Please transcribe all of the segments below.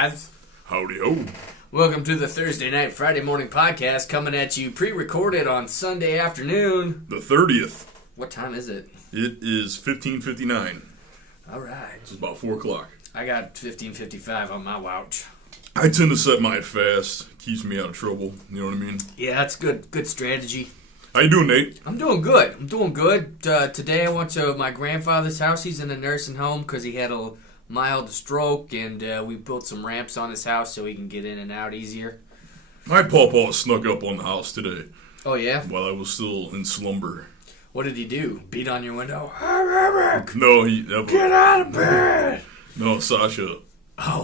guys. Howdy ho. Welcome to the Thursday night, Friday morning podcast coming at you pre-recorded on Sunday afternoon. The 30th. What time is it? It is 15:59. All right. It's about 4 o'clock. I got 15:55 on my watch. I tend to set mine fast. Keeps me out of trouble. You know what I mean? Yeah, that's good. Good strategy. How you doing, Nate? I'm doing good. Today I went to my grandfather's house. He's in a nursing home because he had a mild stroke, and we built some ramps on his house so he can get in and out easier. My pawpaw snuck up on the house today. Oh, yeah? While I was still in slumber. What did he do? Beat on your window? No, Get out of bed! No, Sasha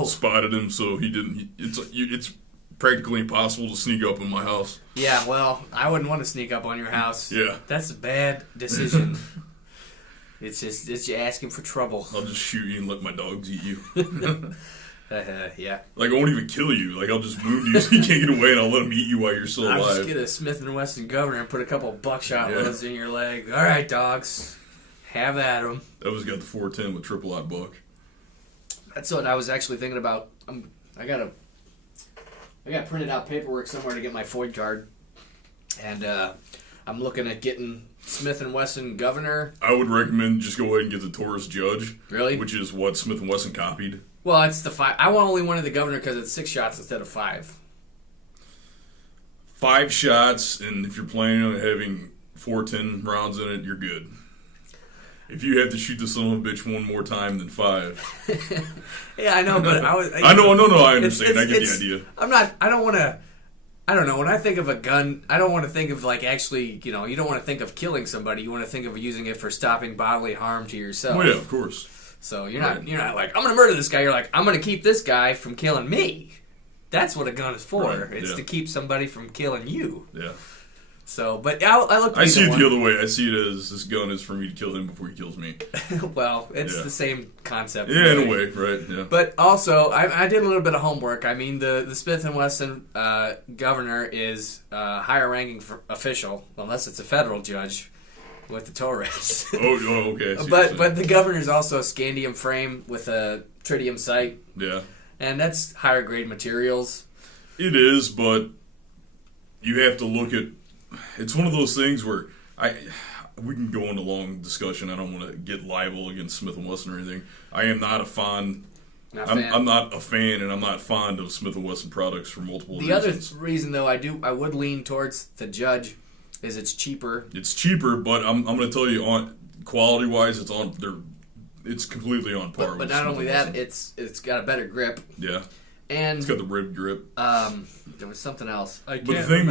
spotted him, so he didn't. It's practically impossible to sneak up in my house. Yeah, well, I wouldn't want to sneak up on your house. Yeah. That's a bad decision. It's you asking for trouble. I'll just shoot you and let my dogs eat you. Yeah. Like, I won't even kill you. Like, I'll just wound you so you can't get away, and I'll let them eat you while you're still alive. I'll just get a Smith & Wesson Governor and put a couple buckshot loads in your leg. All right, dogs. Have at them. I always got the 410 with triple-aught buck. That's what I was actually thinking about. I got printed out paperwork somewhere to get my FOID card, and I'm looking at getting Smith & Wesson Governor. I would recommend just go ahead and get the Taurus Judge. Really? Which is what Smith & Wesson copied. Well, it's the 5. I only wanted the Governor because it's 6 shots instead of 5. 5 shots, and if you're planning on having 410 rounds in it, you're good. If you have to shoot the son of a bitch one more time than 5. Yeah, I know, but I understand. I get the idea. I don't know. When I think of a gun, I don't want to think of actually, you don't want to think of killing somebody. You want to think of using it for stopping bodily harm to yourself. Oh yeah, of course. So you're not like, I'm going to murder this guy. You're like, I'm going to keep this guy from killing me. That's what a gun is for. Right, It's to keep somebody from killing you. Yeah. So, but I look. I see it the other way. I see it as this gun is for me to kill him before he kills me. Well, it's the same concept. Yeah, in a way, right? Yeah. But also, I did a little bit of homework. I mean, the Smith & Wesson Governor is higher ranking official, unless it's a federal judge with the Taurus. Oh, okay. But the Governor's also a scandium frame with a tritium sight. Yeah. And that's higher grade materials. It is, but you have to look at. It's one of those things where we can go into a long discussion. I don't want to get liable against Smith & Wesson or anything. I am not a fan. I'm not a fan, and I'm not fond of Smith & Wesson products for multiple reasons. The other reason, though, I would lean towards the Judge is it's cheaper. It's cheaper, but I'm going to tell you, on quality-wise, it's completely on par. But not only that, it's got a better grip. Yeah. And it's got the rib grip. There was something else. But the thing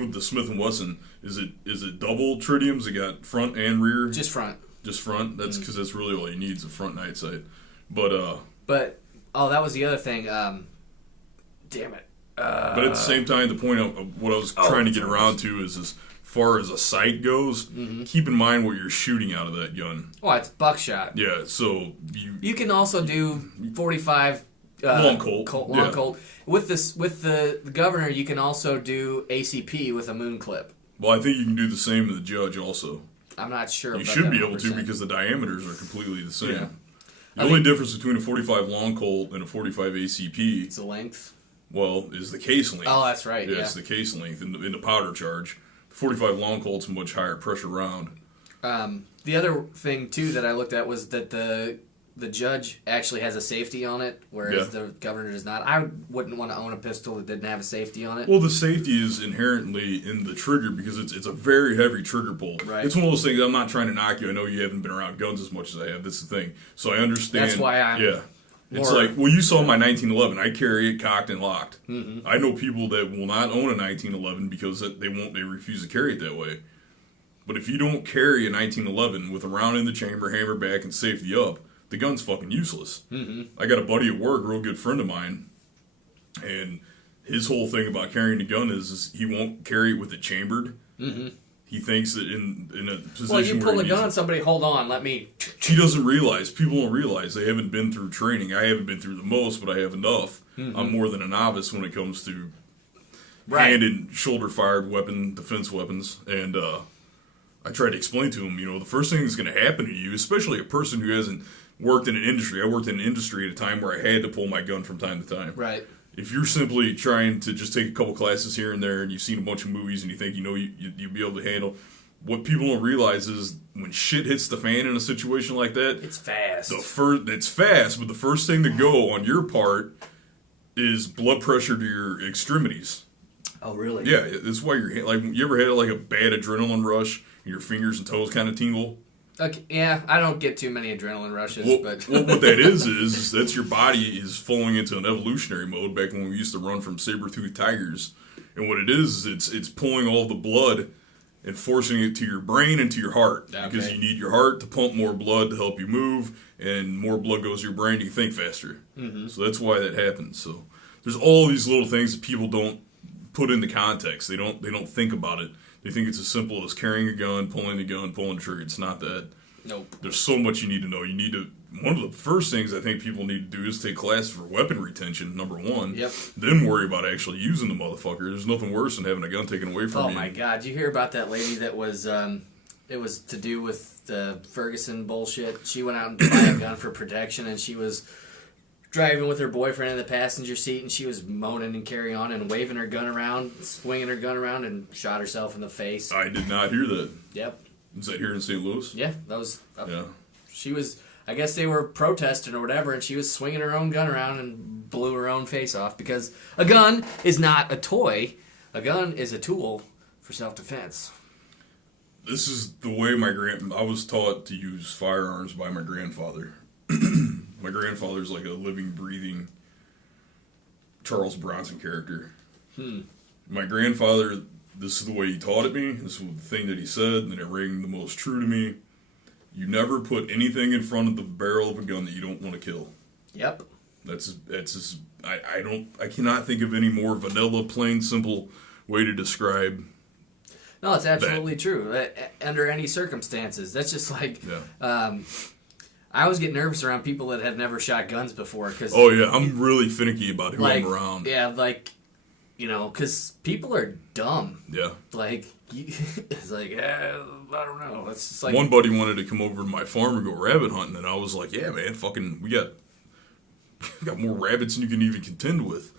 with the Smith & Wesson is it double tritiums? It got front and rear. Just front. Just front. That's because that's really all you need is a front night sight. But that was the other thing. Damn it. But at the same time, the point of what I was trying to get around to is as far as a sight goes, keep in mind what you're shooting out of that gun. Well, it's buckshot. Yeah. So you can also do 45. Long Colt. Colt. With the Governor, you can also do ACP with a moon clip. Well, I think you can do the same with the Judge also. I'm not sure. You should be able to because the diameters are completely the same. Yeah. The only difference between a 45 Long Colt and a 45 ACP. It's the length. Well, is the case length. Oh, that's right. Yeah, it's the case length in the powder charge. The 45 Long Colt's a much higher pressure round. The other thing too that I looked at was that the Judge actually has a safety on it, whereas the Governor does not. I wouldn't want to own a pistol that didn't have a safety on it. Well, the safety is inherently in the trigger because it's a very heavy trigger pull. Right. It's one of those things, I'm not trying to knock you. I know you haven't been around guns as much as I have. That's the thing. So I understand. That's why I'm... Yeah. It's like, well, you saw my 1911. I carry it cocked and locked. Mm-hmm. I know people that will not own a 1911 because they refuse to carry it that way. But if you don't carry a 1911 with a round in the chamber, hammer back, and safety up, the gun's fucking useless. Mm-hmm. I got a buddy at work, a real good friend of mine, and his whole thing about carrying a gun is he won't carry it with it chambered. Mm-hmm. He thinks that in a position where you pull a gun on somebody, hold on, let me... He doesn't realize, people don't realize they haven't been through training. I haven't been through the most, but I have enough. Mm-hmm. I'm more than a novice when it comes to hand and shoulder-fired defense weapons, and I tried to explain to him, the first thing that's going to happen to you, especially a person who hasn't worked in an industry. I worked in an industry at a time where I had to pull my gun from time to time. Right. If you're simply trying to just take a couple classes here and there, and you've seen a bunch of movies, and you think you'll be able to handle, what people don't realize is when shit hits the fan in a situation like that, it's fast. It's fast, but the first thing to go on your part is blood pressure to your extremities. Oh, really? Yeah, that's why you ever had like a bad adrenaline rush and your fingers and toes kind of tingle? Okay, yeah, I don't get too many adrenaline rushes, but what that is that's your body is falling into an evolutionary mode back when we used to run from saber-toothed tigers. And what it is it's pulling all the blood and forcing it to your brain and to your heart. Okay. Because you need your heart to pump more blood to help you move, and more blood goes to your brain, you think faster. Mm-hmm. So that's why that happens. So there's all these little things that people don't put into context. They don't think about it. They think it's as simple as carrying a gun, pulling the trigger. It's not that. Nope. There's so much you need to know. One of the first things I think people need to do is take classes for weapon retention, number one. Yep. Then worry about actually using the motherfucker. There's nothing worse than having a gun taken away from you. Oh my God. Did you hear about that lady that was, it was to do with the Ferguson bullshit. She went out and bought a gun for protection, and she was driving with her boyfriend in the passenger seat, and she was moaning and carrying on and waving her gun around, swinging her gun around, and shot herself in the face. I did not hear that. Yep. Is that here in St. Louis? Yeah, that was. Yeah. She was. I guess they were protesting or whatever, and she was swinging her own gun around and blew her own face off because a gun is not a toy. A gun is a tool for self-defense. This is the way I was taught to use firearms by my grandfather. My grandfather's like a living, breathing Charles Bronson character. My grandfather, this is the way he taught it me. This was the thing that he said, and it rang the most true to me. You never put anything in front of the barrel of a gun that you don't want to kill. Yep. I cannot think of any more vanilla, plain, simple way to describe. No, it's absolutely true. Under any circumstances, that's just like. Yeah. I always get nervous around people that have never shot guns before. Oh yeah, I'm really finicky about who I'm around. Yeah, because people are dumb. Yeah. It's like, I don't know. It's just like one buddy wanted to come over to my farm and go rabbit hunting, and I was like, yeah, man, we got more rabbits than you can even contend with.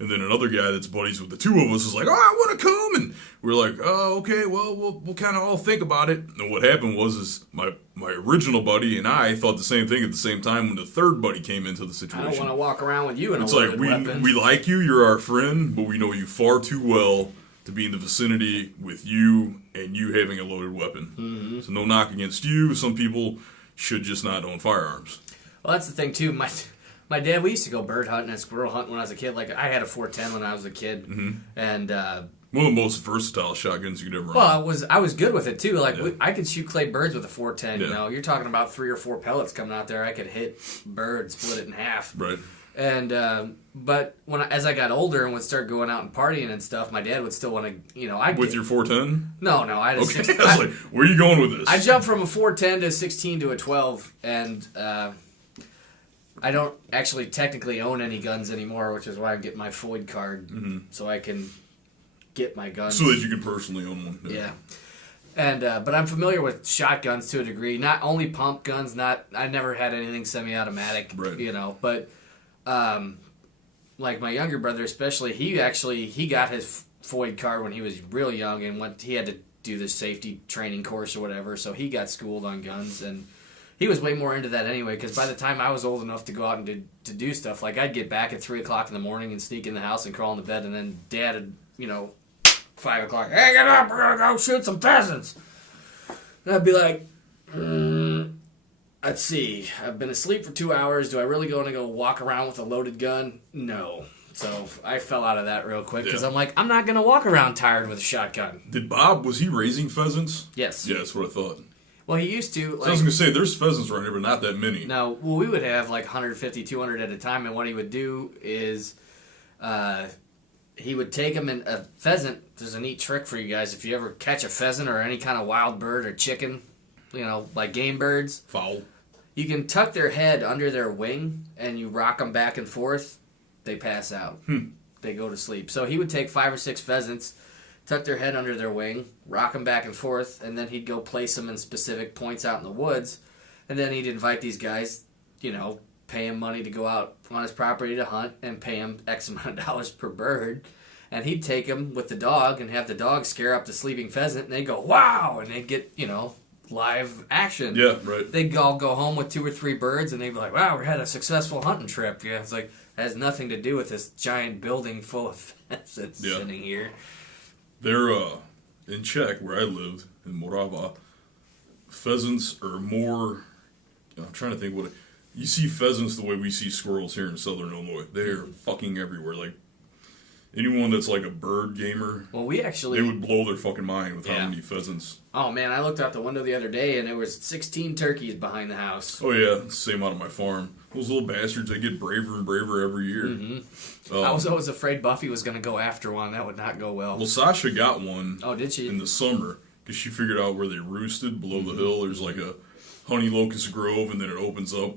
And then another guy that's buddies with the two of us is like, oh, I want to come. And we're like, oh, okay, well, we'll kind of all think about it. And what happened was my original buddy and I thought the same thing at the same time when the third buddy came into the situation. I don't want to walk around with you in it's a loaded like, weapon. we like you, you're our friend, but we know you far too well to be in the vicinity with you and you having a loaded weapon. Mm-hmm. So no knock against you. Some people should just not own firearms. Well, that's the thing, too. My dad, we used to go bird hunting and squirrel hunting when I was a kid. Like, I had a 410 when I was a kid. Mm-hmm. And one of the most versatile shotguns you could ever own. Well, I was good with it, too. Like, I could shoot clay birds with a 410, Yeah. You know. You're talking about 3 or 4 pellets coming out there. I could hit bird, split it in half. Right. And, but as I got older and would start going out and partying and stuff, my dad would still want to, With your 410? No, I had a 16. I was like, where are you going with this? I jumped from a 410 to a 16 to a 12, and I don't actually technically own any guns anymore, which is why I get my FOID card, so I can get my guns. So that you can personally own one. Yeah. And but I'm familiar with shotguns to a degree. Not only pump guns. I never had anything semi-automatic. Right. But like my younger brother, especially, he got his FOID card when he was real young, and he had to do this safety training course or whatever. So he got schooled on guns, and he was way more into that anyway. Because by the time I was old enough to go out and to do stuff, like I'd get back at 3:00 in the morning and sneak in the house and crawl into bed, and then Dad would 5 o'clock, hey, get up, we're going to go shoot some pheasants. And I'd be like, let's see, I've been asleep for 2 hours. Do I really want to go walk around with a loaded gun? No. So I fell out of that real quick because I'm like, I'm not going to walk around tired with a shotgun. Did Bob, was he raising pheasants? Yes. Yeah, that's what I thought. Well, he used to. So I was going to say, there's pheasants around here, but not that many. No, well, we would have like 150, 200 at a time, and what he would do is he would take them in a pheasant. There's a neat trick for you guys. If you ever catch a pheasant or any kind of wild bird or chicken, like game birds. Fowl. You can tuck their head under their wing and you rock them back and forth. They pass out. They go to sleep. So he would take 5 or 6 pheasants, tuck their head under their wing, rock them back and forth, and then he'd go place them in specific points out in the woods. And then he'd invite these guys pay him money to go out on his property to hunt and pay him X amount of dollars per bird. And he'd take him with the dog and have the dog scare up the sleeping pheasant, and they'd go, wow! And they'd get, live action. Yeah, right. They'd all go home with 2 or 3 birds, and they'd be like, wow, we had a successful hunting trip. Yeah, it's like, it has nothing to do with this giant building full of pheasants sitting here. They're, in Czech, where I lived, in Morava, pheasants are more... I'm trying to think what... You see pheasants the way we see squirrels here in southern Illinois. They're fucking everywhere. Like, anyone that's like a bird gamer, well, they would blow their fucking mind with how many pheasants. Oh, man, I looked out the window the other day, and there was 16 turkeys behind the house. Oh, yeah, same out of my farm. Those little bastards, they get braver and braver every year. Mm-hmm. I was always afraid Buffy was going to go after one. That would not go well. Well, Sasha got one. Oh, did she? In the summer, because she figured out where they roosted below the hill. There's like a honey locust grove, and then it opens up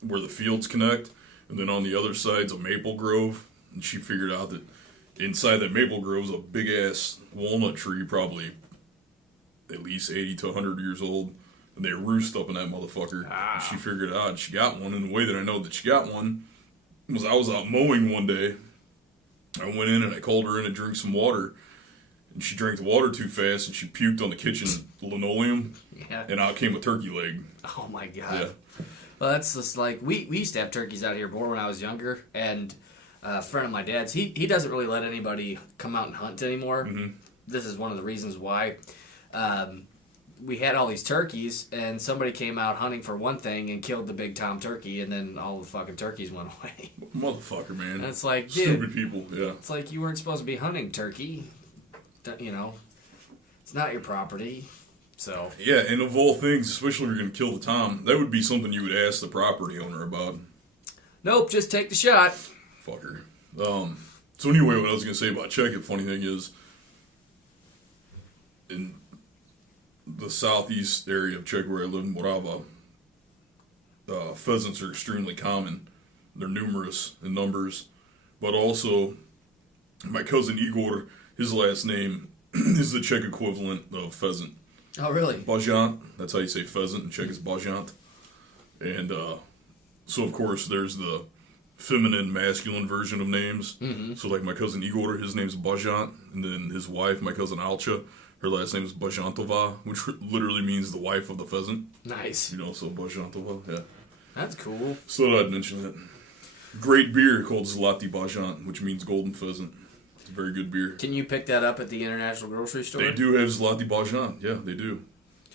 where the fields connect, and then on the other side's a maple grove, and she figured out that inside that maple grove is a big-ass walnut tree, probably at least 80 to 100 years old, and they roost up in that motherfucker. And she figured it out, and she got one, and the way that I know that she got one was I was out mowing one day. I went in, and I called her in to drink some water, and she drank the water too fast, and she puked on the kitchen linoleum, and out came a turkey leg. Oh, my God. Yeah. Well, that's just like, we used to have turkeys out here more when I was younger, and a friend of my dad's, he doesn't really let anybody come out and hunt anymore. Mm-hmm. This is one of the reasons why. We had all these turkeys, and somebody came out hunting for one thing and killed the big tom turkey, and then all the fucking turkeys went away. Motherfucker, man. And it's like, dude, stupid people, yeah. It's like, you weren't supposed to be hunting turkey. It's not your property. So yeah, and of all things, especially if you're going to kill the tom, that would be something you would ask the property owner about. Nope, just take the shot. Fucker. So anyway, what I was going to say about Czech, the funny thing is, in the southeast area of Czech where I live in Morava, pheasants are extremely common. They're numerous in numbers. But also, my cousin Igor, his last name is the Czech equivalent of pheasant. Oh, really? Bajant. That's how you say pheasant. In Czech is Bajant. And so, of course, there's the feminine, masculine version of names. Mm-hmm. So, like my cousin Igor, his name's Bajant. And then his wife, my cousin Alcha, her last name is Bajantova, which literally means the wife of the pheasant. Nice. So Bajantova, yeah. That's cool. So I'd mention that. Great beer called Zlatý Bajant, which means golden pheasant. It's a very good beer. Can you pick that up at the International Grocery Store? They do have Zlatý Bajant. Yeah, they do.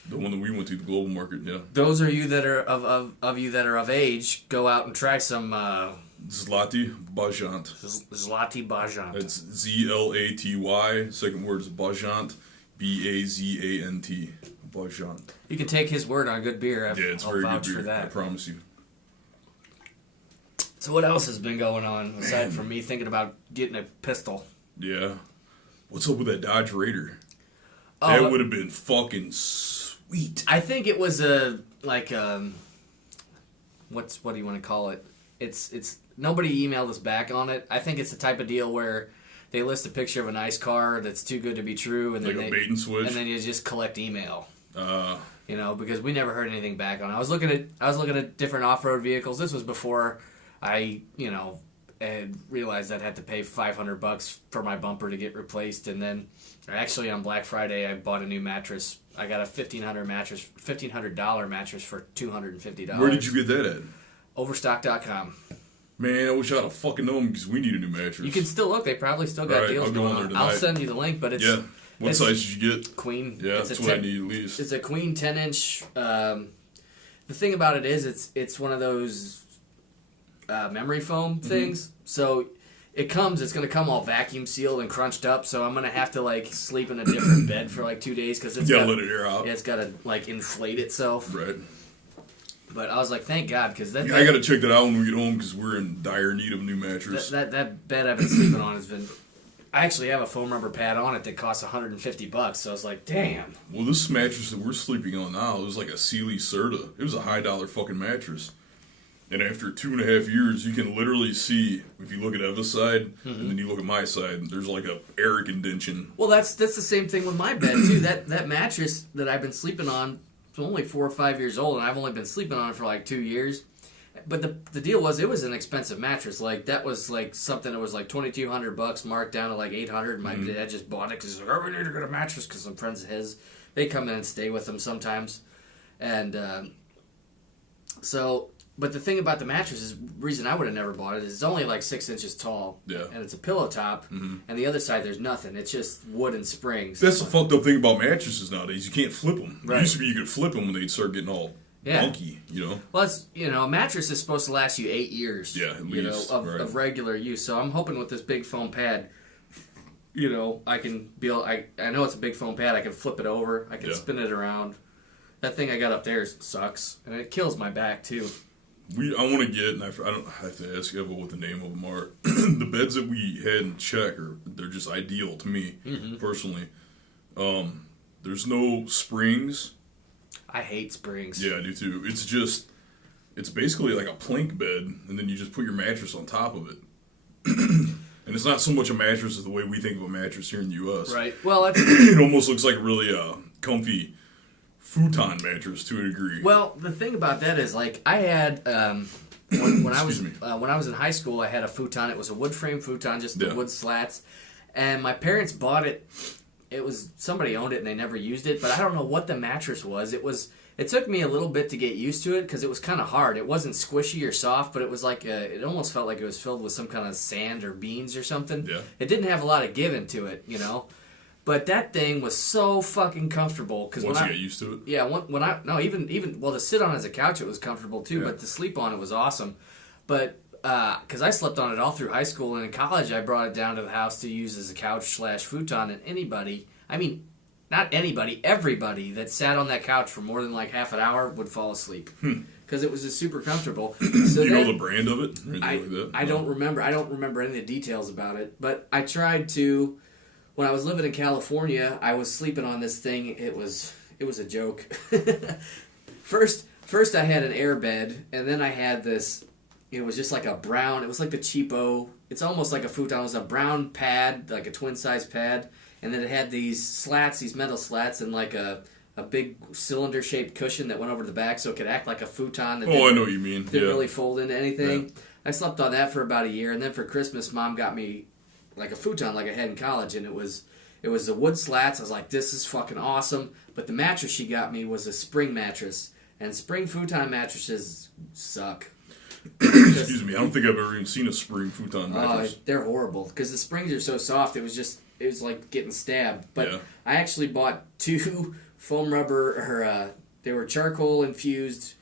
The one that we went to, the global market, yeah. Those are you that are of you that are of age, go out and try some Zlatý Bajant. Zlatý Bajant. It's Zlaty. Second word is Bajant. Bazant. Bajant. You can take his word on good beer. It's I'll very vouch good beer. For that. I promise you. So what else has been going on aside from me thinking about getting a pistol? Yeah. What's up with that Dodge Raider? Oh, that would have been fucking sweet. I think it was what do you want to call it? It's nobody emailed us back on it. I think it's the type of deal where they list a picture of a nice car that's too good to be true, and like then a bait and switch, and then you just collect email. Because we never heard anything back on it. I was looking at different off-road vehicles. This was before I had realized I'd have to pay $500 for my bumper to get replaced, and then actually on Black Friday I bought a new mattress. I got a $1,500 mattress for $250. Where did you get that at? Overstock.com. Man, I wish I'd have fucking known because we need a new mattress. You can still look. They probably still got deals going on. I'll send you the link, but it's... Yeah. What size did you get? Queen. Yeah, that's what I need at least. It's a queen 10-inch. The thing about it is it's one of those memory foam things. So it's going to come all vacuum sealed and crunched up. So I'm going to have to sleep in a different bed for 2 days because it's let it air out. Yeah, it's got to inflate itself. Right. But I was like, thank God, because that. Yeah, I got to check that out when we get home because we're in dire need of a new mattress. That bed I've been sleeping on has been. I actually have a foam rubber pad on it that costs $150. So I was like, damn. Well, this mattress that we're sleeping on now, it was like a Sealy Serta. It was a high dollar fucking mattress. And after 2.5 years, you can literally see, if you look at Eva's side, and then you look at my side, there's like a air indentation. Well, that's the same thing with my bed, too. That mattress that I've been sleeping on is only 4 or 5 years old, and I've only been sleeping on it for 2 years. But the deal was, it was an expensive mattress. Like, that was like something that was like $2,200 marked down to like $800. My dad just bought it because he's like, oh, we need to get a mattress, because some friends of his, they come in and stay with him sometimes. And but the thing about the mattress is, the reason I would have never bought it is it's only like 6 inches tall. Yeah. And it's a pillow top. And the other side, there's nothing. It's just wood and springs. That's the fucked up thing about mattresses nowadays. You can't flip them. Right. It used to be you could flip them when they'd start getting all funky, you know? Well, it's, a mattress is supposed to last you 8 years. Yeah, at least. Of regular use. So I'm hoping with this big foam pad, I can be able, I know it's a big foam pad. I can flip it over. I can spin it around. That thing I got up there sucks, and it kills my back too. I want to get, and I don't have to ask Eva what the name of them are. The beds that we had in Czech they're just ideal to me personally. There's no springs. I hate springs. Yeah, I do too. It's basically like a plank bed, and then you just put your mattress on top of it. And it's not so much a mattress as the way we think of a mattress here in the U.S. Right. Well, it almost looks like a really comfy futon mattress to a degree. Well, the thing about that is, like, I had when I was in high school, I had a futon. It was a wood frame futon, just the wood slats, and my parents bought it. It was, somebody owned it and they never used it, but I don't know what the mattress was. It took me a little bit to get used to it because it was kind of hard. It wasn't squishy or soft, but it was like it almost felt like it was filled with some kind of sand or beans or something. Yeah. It didn't have a lot of give into it, But that thing was so fucking comfortable. Cause once you get used to it? Yeah, even to sit on as a couch, it was comfortable too, but to sleep on it was awesome. But, because I slept on it all through high school, and in college I brought it down to the house to use as a couch/futon, and everybody that sat on that couch for more than like half an hour would fall asleep. Because it was just super comfortable. So do you know the brand of it? Or I, like that? I don't remember. I don't remember any of the details about it, but I tried to... When I was living in California, I was sleeping on this thing. It was a joke. First I had an air bed, and then I had this. It was just like a brown. It was like the cheapo. It's almost like a futon. It was a brown pad, like a twin size pad, and then it had these slats, these metal slats, and like a big cylinder shaped cushion that went over the back, so it could act like a futon. That I know what you mean. Didn't really fold into anything. Yeah. I slept on that for about a year, and then for Christmas, Mom got me like a futon like I had in college, and it was the wood slats. I was like, this is fucking awesome. But the mattress she got me was a spring mattress, and spring futon mattresses suck. Excuse me, I don't think I've ever even seen a spring futon mattress. They're horrible because the springs are so soft. It was like getting stabbed. But I actually bought 2 foam rubber, they were charcoal infused.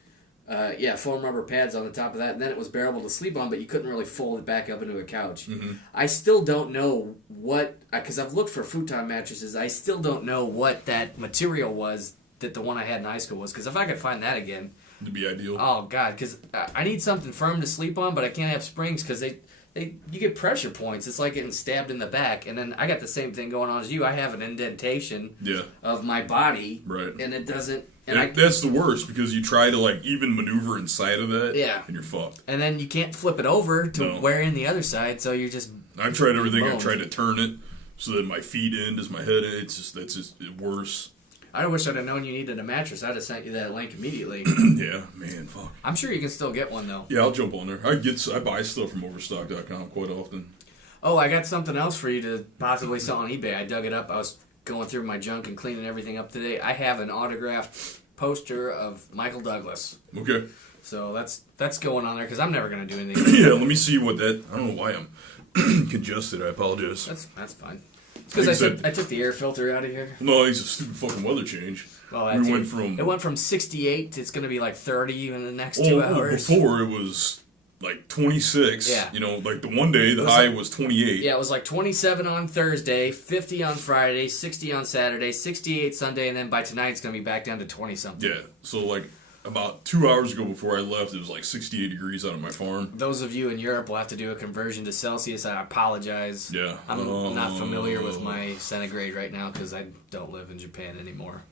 Foam rubber pads on the top of that, and then it was bearable to sleep on, but you couldn't really fold it back up into a couch. I still don't know what, because I've looked for futon mattresses, I still don't know what that material was that the one I had in high school was, because if I could find that again... It'd be ideal. Oh, God, because I need something firm to sleep on, but I can't have springs, because you get pressure points. It's like getting stabbed in the back, and then I got the same thing going on as you. I have an indentation of my body, and it doesn't... that's the worst, because you try to even maneuver inside of that, and you're fucked. And then you can't flip it over to wear in the other side, so you're just... I've tried everything. I've tried to turn it so that my feet end is my head. That's just worse. I wish I'd have known you needed a mattress. I'd have sent you that link immediately. Yeah, man, fuck. I'm sure you can still get one, though. Yeah, I'll jump on there. I buy stuff from Overstock.com quite often. Oh, I got something else for you to possibly sell on eBay. I dug it up. I was going through my junk and cleaning everything up today. I have an autographed poster of Michael Douglas. Okay. So that's going on there because I'm never going to do anything. Yeah, let me see what that... I don't know why I'm congested. I apologize. That's fine. Because I took the air filter out of here. No, it's a stupid fucking weather change. Well, it went from 68 to it's going to be like 30 in the next 2 hours. Before it was like 26. Yeah. Like the one day the high was 28. Yeah, it was like 27 on Thursday, 50 on Friday, 60 on Saturday, 68 Sunday, and then by tonight it's going to be back down to 20-something. Yeah, so about 2 hours ago before I left, it was like 68 degrees out on my farm. Those of you in Europe will have to do a conversion to Celsius. I apologize. Yeah. I'm not familiar with my centigrade right now because I don't live in Japan anymore.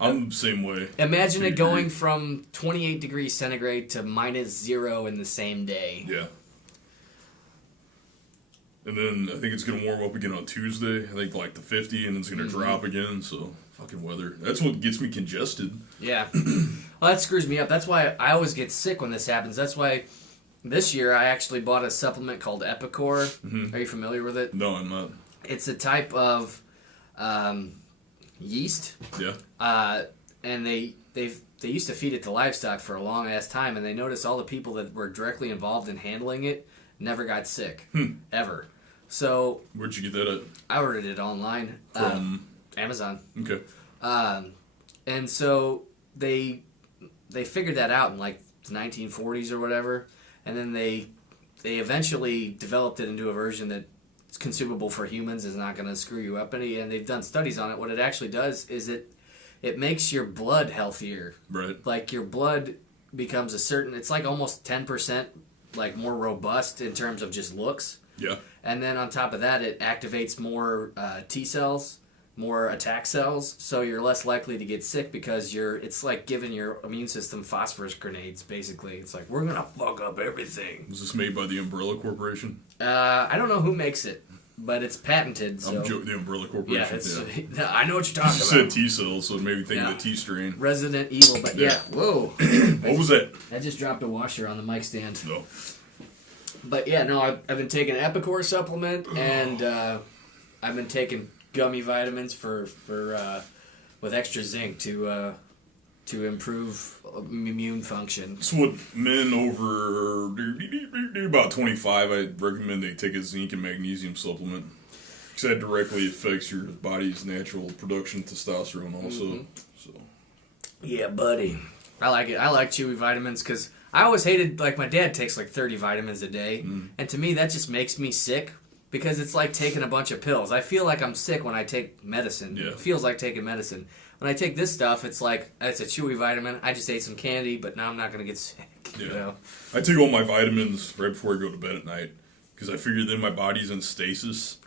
I'm the same way. Imagine it going from 28 degrees centigrade to -0 in the same day. Yeah. And then I think it's going to warm up again on Tuesday. I think the 50, and then it's going to drop again, so... Fucking weather. That's what gets me congested. Yeah. Well, that screws me up. That's why I always get sick when this happens. That's why this year I actually bought a supplement called Epicor. Mm-hmm. Are you familiar with it? No, I'm not. It's a type of yeast. Yeah. And they used to feed it to livestock for a long ass time, and they noticed all the people that were directly involved in handling it never got sick ever. So where'd you get that at? I ordered it online From Amazon. Okay. And so they figured that out in like the 1940s or whatever, and then they eventually developed it into a version that it's consumable for humans, is not going to screw you up any, and they've done studies on it. What it actually does is it makes your blood healthier. Right. Like your blood becomes it's like almost 10% like more robust in terms of just looks. Yeah. And then on top of that, it activates more T cells, more attack cells, so you're less likely to get sick because it's like giving your immune system phosphorus grenades, basically. It's like, we're going to fuck up everything. Was this made by the Umbrella Corporation? I don't know who makes it, but it's patented. So. I'm joking. The Umbrella Corporation. Yeah, I know what you're talking You about. said T cells, so it made me think of the T strain. Resident Evil, but yeah. Whoa. What was that? I just dropped a washer on the mic stand. No. But yeah, no, I've been taking an Epicor supplement, and I've been taking gummy vitamins for with extra zinc to improve immune function. That's what men over about 25, I recommend they take a zinc and magnesium supplement. Because that directly affects your body's natural production of testosterone also. Mm-hmm. So. Yeah, buddy. I like it. I like chewy vitamins because I always hated, like, my dad takes like 30 vitamins a day, and to me that just makes me sick because it's like taking a bunch of pills. I feel like I'm sick when I take medicine. Yeah. It feels like taking medicine. When I take this stuff, it's like, it's a chewy vitamin. I just ate some candy, but now I'm not going to get sick. Yeah. You know? I take all my vitamins right before I go to bed at night because I figure then my body's in stasis.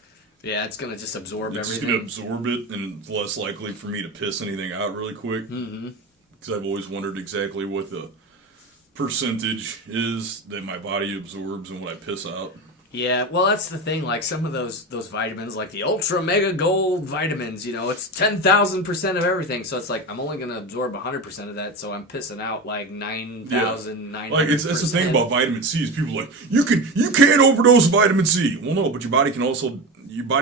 Yeah, it's going to just absorb It's everything. going to absorb it, and it's less likely for me to piss anything out really quick. Because I've always wondered exactly what the percentage is that my body absorbs and what I piss out. Yeah, well, that's the thing. Like, some of those vitamins, like the Ultra Mega Gold vitamins, you know, it's 10,000% of everything. So it's like, I'm only going to absorb 100% of that, so I'm pissing out like 9,900%. Like, that's the thing about vitamin C is people are like, you can't overdose vitamin C. Well, no, but your body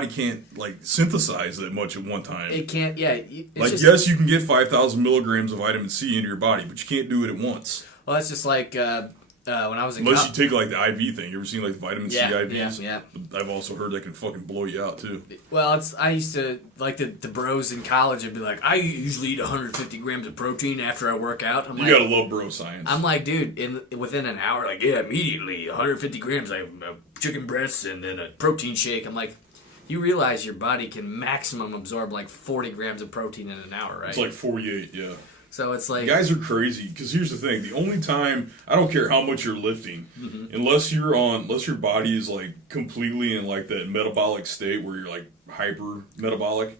can't like synthesize that much at one time. It can't, yeah. It's like, just, yes, you can get 5,000 milligrams of vitamin C into your body, but you can't do it at once. Well, that's just like when I was in Unless you take like the IV thing. You ever seen like the vitamin C Yeah, IVs? yeah. I've also heard that can fucking blow you out too. Well, I used to, like the bros in college would be like, I usually eat 150 grams of protein after I work out. You gotta love bro science. I'm like, dude, within an hour, like, yeah, immediately, 150 grams, like chicken breasts and then a protein shake. I'm like, you realize your body can maximum absorb like 40 grams of protein in an hour, right? It's like 48, yeah. So it's like... Guys are crazy, because here's the thing. The only time, I don't care how much you're lifting, unless your body is like completely in like that metabolic state where you're like hyper metabolic,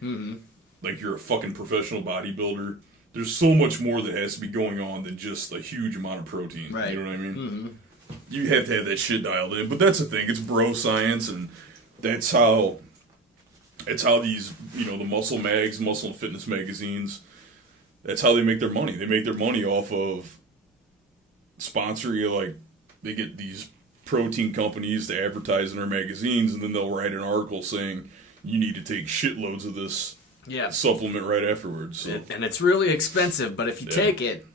like you're a fucking professional bodybuilder, there's so much more that has to be going on than just a huge amount of protein. Right. You know what I mean? You have to have that shit dialed in. But that's the thing. It's bro science, and that's how these, you know, the muscle and fitness magazines, that's how they make their money. They make their money off of sponsoring, like, they get these protein companies to advertise in their magazines, and then they'll write an article saying, you need to take shitloads of this supplement right afterwards. So. And it's really expensive, but if you take it,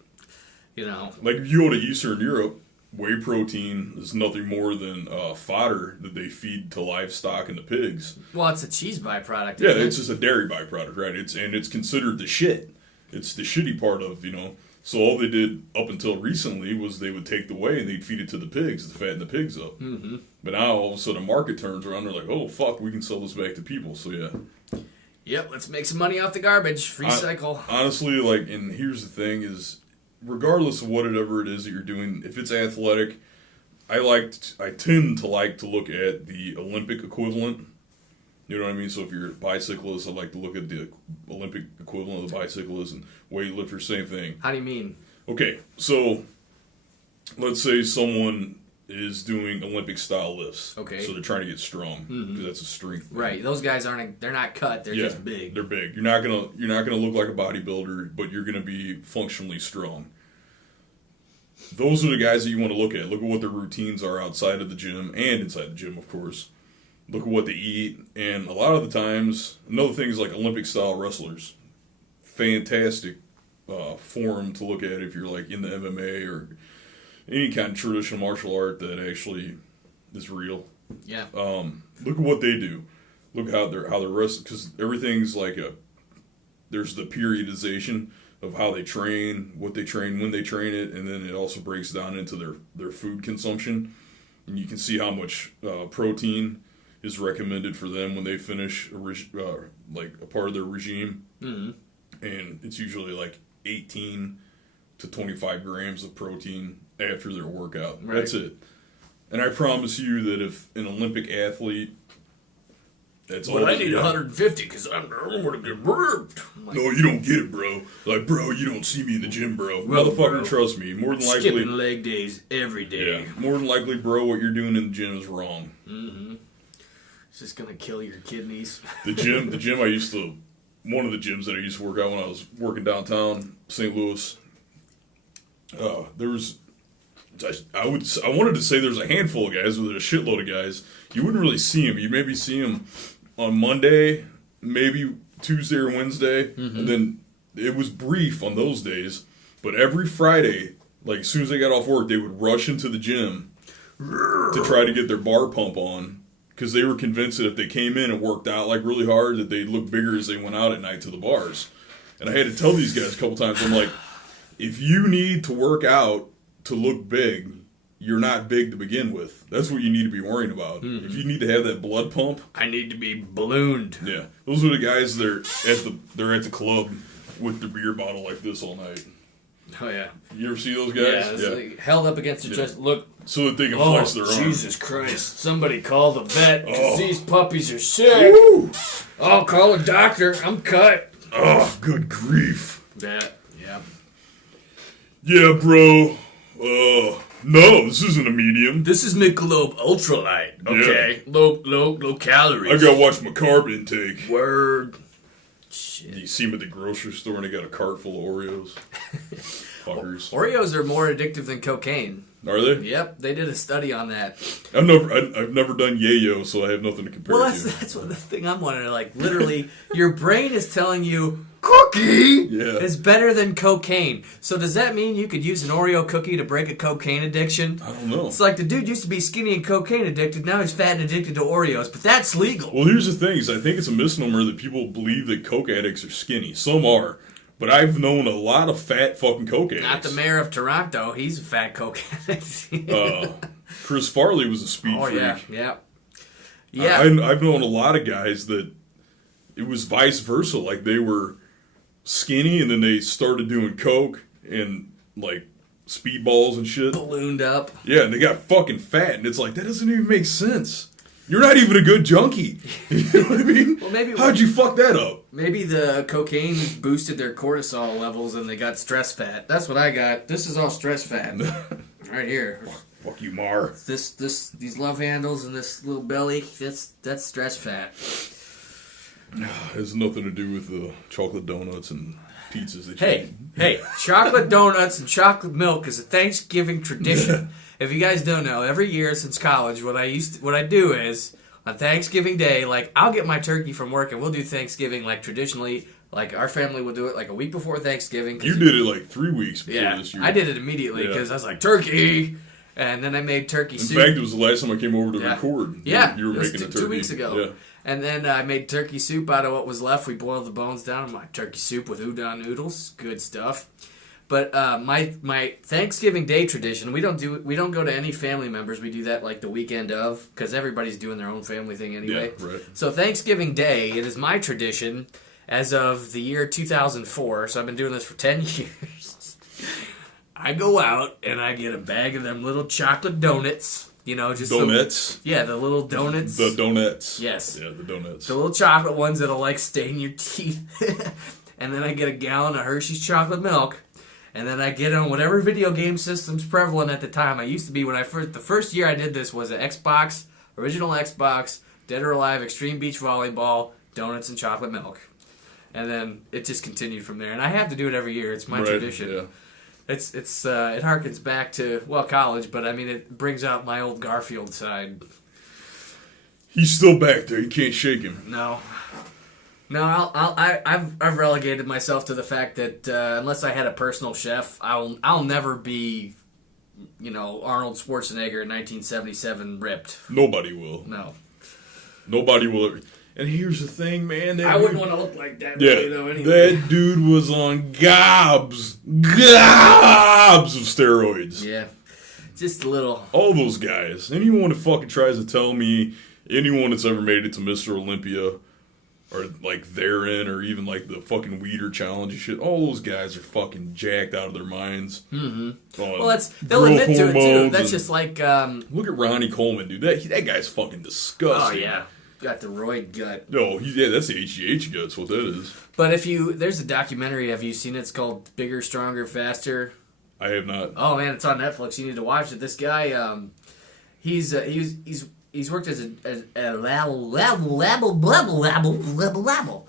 you know... Like, if you go to Eastern Europe, whey protein is nothing more than fodder that they feed to livestock and the pigs. Well, it's a cheese byproduct. Yeah, it's just a dairy byproduct, right? It's considered the shit. It's the shitty part of, you know. So all they did up until recently was they would take the whey and they'd feed it to the pigs to fatten the pigs up. But now all of a sudden the market turns around, they're like, oh fuck, we can sell this back to people. So yeah. Yep, let's make some money off the garbage. Recycle. Honestly, like, and here's the thing is, regardless of whatever it is that you're doing, if it's athletic, I tend to like to look at the Olympic equivalent. You know what I mean? So if you're a bicyclist, I like to look at the Olympic equivalent of the bicyclist, and weightlifter, same thing. How do you mean? Okay, so let's say someone is doing Olympic style lifts. Okay. So they're trying to get strong because that's a strength thing. Right. Those guys they're not cut. They're just big. They're big. You're not gonna look like a bodybuilder, but you're gonna be functionally strong. Those are the guys that you want to look at. Look at what their routines are outside of the gym and inside the gym, of course. Look at what they eat, and a lot of the times, another thing is like Olympic style wrestlers. Fantastic form to look at if you're like in the MMA or any kind of traditional martial art that actually is real. Yeah. Look at what they do. Look how they're wrestling, because everything's like there's the periodization of how they train, what they train, when they train it, and then it also breaks down into their food consumption, and you can see how much protein is recommended for them when they finish like a part of their regime, and it's usually like 18 to 25 grams of protein after their workout. Right. That's it. And I promise you that if an Olympic athlete, that's all. But I need 150 because I'm going to get ripped. No, you don't get it, bro. Like, bro, you don't see me in the gym, bro. Well, motherfucker, bro, trust me. More than likely, skipping leg days every day. Yeah, more than likely, bro, what you're doing in the gym is wrong. It's just gonna kill your kidneys. The gym one of the gyms that I used to work out when I was working downtown St. Louis. There was. I wanted to say there's a handful of guys, but there's a shitload of guys. You wouldn't really see them. You maybe see them on Monday, maybe Tuesday or Wednesday, and then it was brief on those days. But every Friday, like as soon as they got off work, they would rush into the gym to try to get their bar pump on, because they were convinced that if they came in and worked out like really hard, that they'd look bigger as they went out at night to the bars. And I had to tell these guys a couple times, I'm like, if you need to work out to look big, you're not big to begin with. That's what you need to be worrying about. If you need to have that blood pump, I need to be ballooned. Yeah, those are the guys that are at the club with the beer bottle like this all night. Oh yeah. You ever see those guys? Yeah, like held up against their chest. Look. So that they can flex their arm. Jesus Christ! Somebody call the vet because these puppies are sick. Woo! I'll call a doctor. I'm cut. Oh, good grief. Yeah. Yeah, bro. No, this isn't a medium. This is Michelob Ultralight. Okay. Yeah. Low calories. I gotta watch my carb intake. Word. Shit. You see them at the grocery store and they got a cart full of Oreos. Fuckers. Oreos are more addictive than cocaine. Are they? Yep, they did a study on that. I've never done yayo, so I have nothing to compare to. That's what the thing I'm wondering. Like, literally, your brain is telling you cookie is better than cocaine. So does that mean you could use an Oreo cookie to break a cocaine addiction? I don't know. It's like the dude used to be skinny and cocaine addicted. Now he's fat and addicted to Oreos, but that's legal. Well, here's the thing: is I think it's a misnomer that people believe that coke addicts are skinny. Some are. But I've known a lot of fat fucking coke addicts. Not the mayor of Toronto. He's a fat coke addict. Chris Farley was a speed freak. Yeah. I've known a lot of guys that it was vice versa. Like, they were skinny and then they started doing coke and, like, speedballs and shit. Ballooned up. Yeah, and they got fucking fat. And it's like, that doesn't even make sense. You're not even a good junkie. You know what I mean? Well, maybe how'd you fuck that up? Maybe the cocaine boosted their cortisol levels and they got stress fat. That's what I got. This is all stress fat. Right here. Fuck you, Mar. These love handles and this little belly, that's stress fat. It has nothing to do with the chocolate donuts and pizzas that you eat. Hey, chocolate donuts and chocolate milk is a Thanksgiving tradition. If you guys don't know, every year since college, what I do is on Thanksgiving Day, like, I'll get my turkey from work and we'll do Thanksgiving like traditionally. Like, our family will do it like a week before Thanksgiving. You did it like 3 weeks before this year. I did it immediately because I was like, turkey! And then I made turkey soup. In fact, it was the last time I came over to record. Yeah. You were making a turkey. 2 weeks ago. Yeah. And then I made turkey soup out of what was left. We boiled the bones down. I'm like, turkey soup with udon noodles. Good stuff. But my Thanksgiving Day tradition, we don't go to any family members. We do that like the weekend of, because everybody's doing their own family thing anyway. Yeah, right. So Thanksgiving Day, it is my tradition as of the year 2004. So I've been doing this for 10 years. I go out and I get a bag of them little chocolate donuts. You know, just donuts. The little donuts. The donuts. Yes. Yeah, the donuts. The little chocolate ones that'll like stain your teeth. And then I get a gallon of Hershey's chocolate milk. And then I get on whatever video game system's prevalent at the time. I used to be the first year I did this was an Xbox, original Xbox, Dead or Alive, Extreme Beach Volleyball, donuts and chocolate milk. And then it just continued from there. And I have to do it every year. It's my tradition. Yeah. It harkens back to college, but I mean it brings out my old Garfield side. He's still back there. You can't shake him. No, I've relegated myself to the fact that unless I had a personal chef, I'll never be, Arnold Schwarzenegger in 1977 ripped. Nobody will. No. Nobody will ever. And here's the thing, man. I wouldn't want to look like that. Yeah, really, though, anyway. That dude was on gobs of steroids. Yeah, just a little. All those guys. Anyone that fucking tries to tell me anyone that's ever made it to Mr. Olympia or like therein or even like the fucking Weeder Challenge and shit, all those guys are fucking jacked out of their minds. Mm-hmm. Well, they'll admit to it too. That's just like look at Ronnie Coleman, dude. That guy's fucking disgusting. Oh yeah, got the roid gut. No, that's the HGH guts. What that is. But there's a documentary. Have you seen it? It's called Bigger, Stronger, Faster. I have not. Oh man, it's on Netflix. You need to watch it. This guy, he's worked as a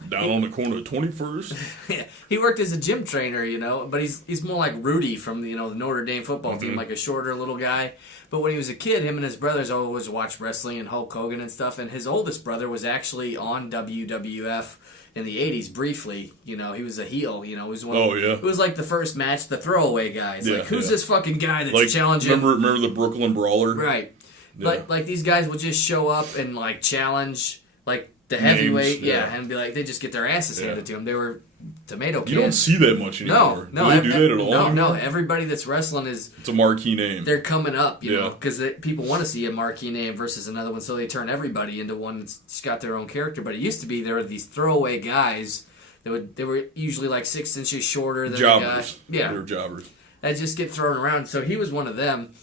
down on the corner of 21st. He worked as a gym trainer, but he's more like Rudy from the Notre Dame football team, like a shorter little guy. But when he was a kid, him and his brothers always watched wrestling and Hulk Hogan and stuff. And his oldest brother was actually on WWF in the 80s briefly. He was a heel. He was one. Oh yeah. It was like the first match, the throwaway guys. Yeah, like who's this fucking guy that's like, challenging? Remember the Brooklyn Brawler? Right. Yeah. Like these guys would just show up and like challenge like the heavyweight, Names, and be like they just get their asses handed to them. They were tomato kids. You don't see that much anymore. No, do they do that at all? No. Everybody that's wrestling it's a marquee name. They're coming up, because people want to see a marquee name versus another one, so they turn everybody into one that's got their own character. But it used to be there were these throwaway guys they were usually like 6 inches shorter than jobbers. the guy. Yeah, they were jobbers. That just get thrown around. So he was one of them.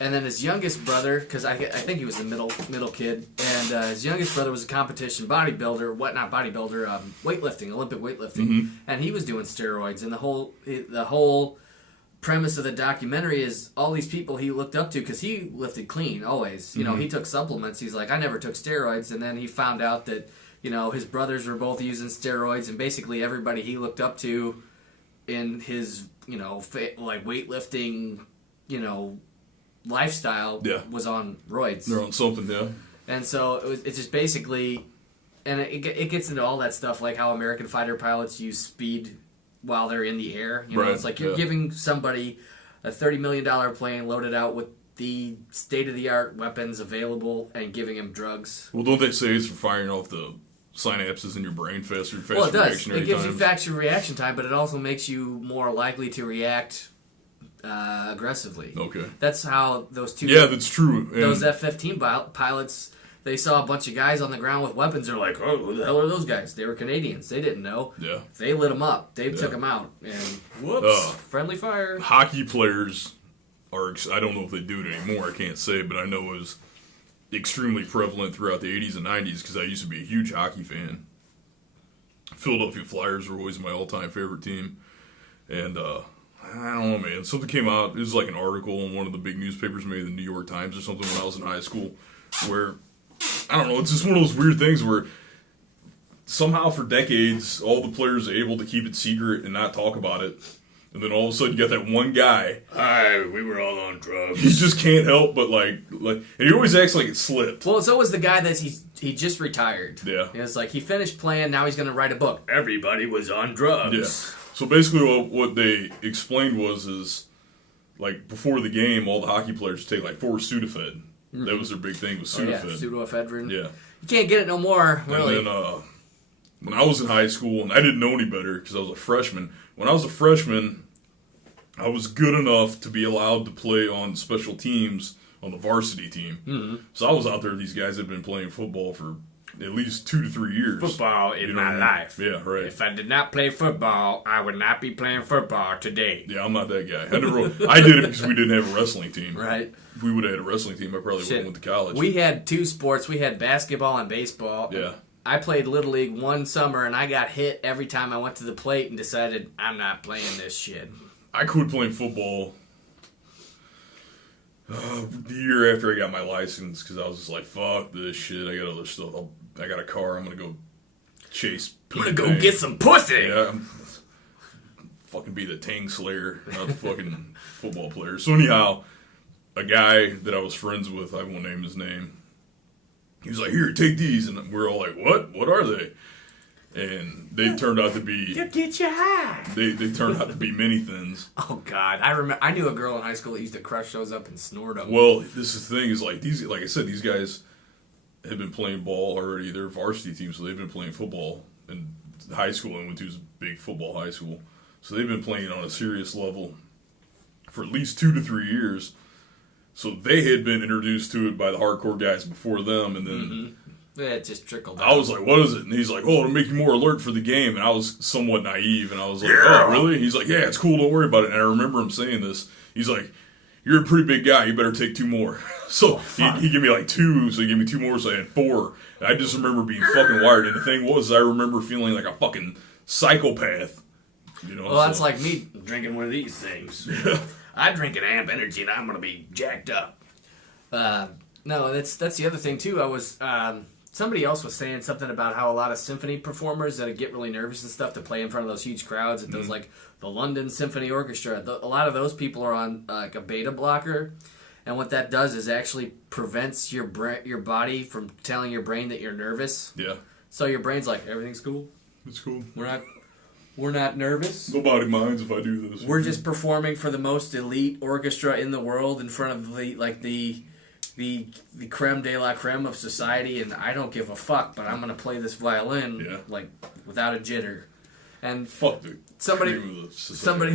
And then his youngest brother, because I think he was the middle kid, and his youngest brother was a competition bodybuilder, weightlifting, Olympic weightlifting, and he was doing steroids. And the whole premise of the documentary is all these people he looked up to, because he lifted clean always. He took supplements. He's like, I never took steroids, and then he found out that his brothers were both using steroids, and basically everybody he looked up to in his like weightlifting lifestyle was on roids. They're on something, yeah. And so it's just basically, and it gets into all that stuff, like how American fighter pilots use speed while they're in the air. It's like you're giving somebody a $30 million plane loaded out with the state-of-the-art weapons available and giving him drugs. Well, don't they say it's for firing off the synapses in your brain faster? Well, it does. It gives you faster reaction time, but it also makes you more likely to react aggressively. Okay. That's how those two... Yeah, that's true. Those F-15 pilots, they saw a bunch of guys on the ground with weapons. They're like, oh, who the hell are those guys? They were Canadians. They didn't know. Yeah. They lit them up. They took them out. And whoops, friendly fire. Hockey players are... I don't know if they do it anymore. I can't say, but I know it was extremely prevalent throughout the 80s and 90s because I used to be a huge hockey fan. Philadelphia Flyers were always my all-time favorite team. And, I don't know, man. Something came out. It was like an article in one of the big newspapers, maybe the New York Times or something, when I was in high school, where, I don't know, it's just one of those weird things where somehow for decades, all the players are able to keep it secret and not talk about it. And then all of a sudden, you got that one guy. Hi, we were all on drugs. He just can't help but and he always acts like it slipped. Well, so was the guy that he just retired. Yeah. It's like he finished playing. Now he's going to write a book. Everybody was on drugs. Yeah. So basically, what they explained is like before the game, all the hockey players take like 4 Sudafed. Mm-hmm. That was their big thing was Sudafed. Pseudoephedrine. Yeah. You can't get it no more. Really. And then when I was in high school, and I didn't know any better because I was a freshman. When I was a freshman, I was good enough to be allowed to play on special teams on the varsity team. Mm-hmm. So I was out there. These guys had been playing football for at least 2 to 3 years. Football is my life. Yeah, right. If I did not play football, I would not be playing football today. Yeah, I'm not that guy. I did it because we didn't have a wrestling team. Right. If we would have had a wressling team, I probably would have went to college. We had 2 sports. We had basketball and baseball. Yeah. I played Little League one summer, and I got hit every time I went to the plate and decided, I'm not playing this shit. I quit playing football the year after I got my license because I was just like, fuck this shit. I got other stuff. I got a car. I'm going to go chase. I'm going to go get some pussy. Yeah. Fucking be the Tang Slayer, not the fucking football player. So anyhow, a guy that I was friends with, I won't name his name, he was like, here, take these. And we're all like, what? What are they? And they turned out to be... They'll get you high. They turned out to be mini thins. Oh, God. I knew a girl in high school that used to crush those up and snort them. Well, this is the thing, is like I said, these guys have been playing ball already. They're a varsity team, so they've been playing football. In high school, I went to a big football high school. So they've been playing on a serious level for at least 2 to 3 years. So they had been introduced to it by the hardcore guys before them, and then yeah, it just trickled out. I was like, what is it? And he's like, oh, it'll make you more alert for the game. And I was somewhat naive, and I was like, oh, really? He's like, yeah, it's cool, don't worry about it. And I remember him saying this. He's like, you're a pretty big guy, you better take 2 more. So he gave me like 2, so he gave me 2 more, so I had 4. And I just remember being fucking wired. And the thing was, I remember feeling like a fucfucking psychopath. You know, well, that's like me drinking one of these things. Yeah. I drink an amp energy, and I'm going to be jacked up. No, that's the other thing, too. I was... somebody else was saying something about how a lot of symphony performers that get really nervous and stuff to play in front of those huge crowds at those, like, the London Symphony Orchestra. A lot of those people are on, like, a beta blocker. And what that does is actually prevents your body from telling your brain that you're nervous. Yeah. So your brain's like, everything's cool. It's cool. We're not nervous. Nobody minds if I do this. We're just performing for the most elite orchestra in the world in front of the creme de la creme of society, and I don't give a fuck, but I'm going to play this violin like without a jitter. And fuck the somebody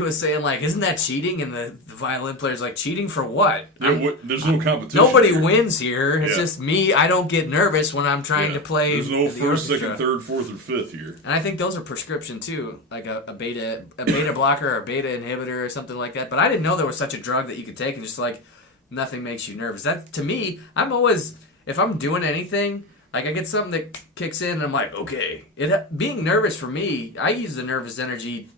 was saying, like, isn't that cheating? And the violin player's like, cheating for what? There's no competition. Nobody wins here. It's just me. I don't get nervous when I'm trying to play. There's no first, second, third, fourth, or fifth here. And I think those are prescription too, like a beta blocker or a beta inhibitor or something like that. But I didn't know there was such a drug that you could take and just like nothing makes you nervous. That to me, I'm always, if I'm doing anything, like I get something that kicks in and I'm like, okay. Being nervous for me, I use the nervous energy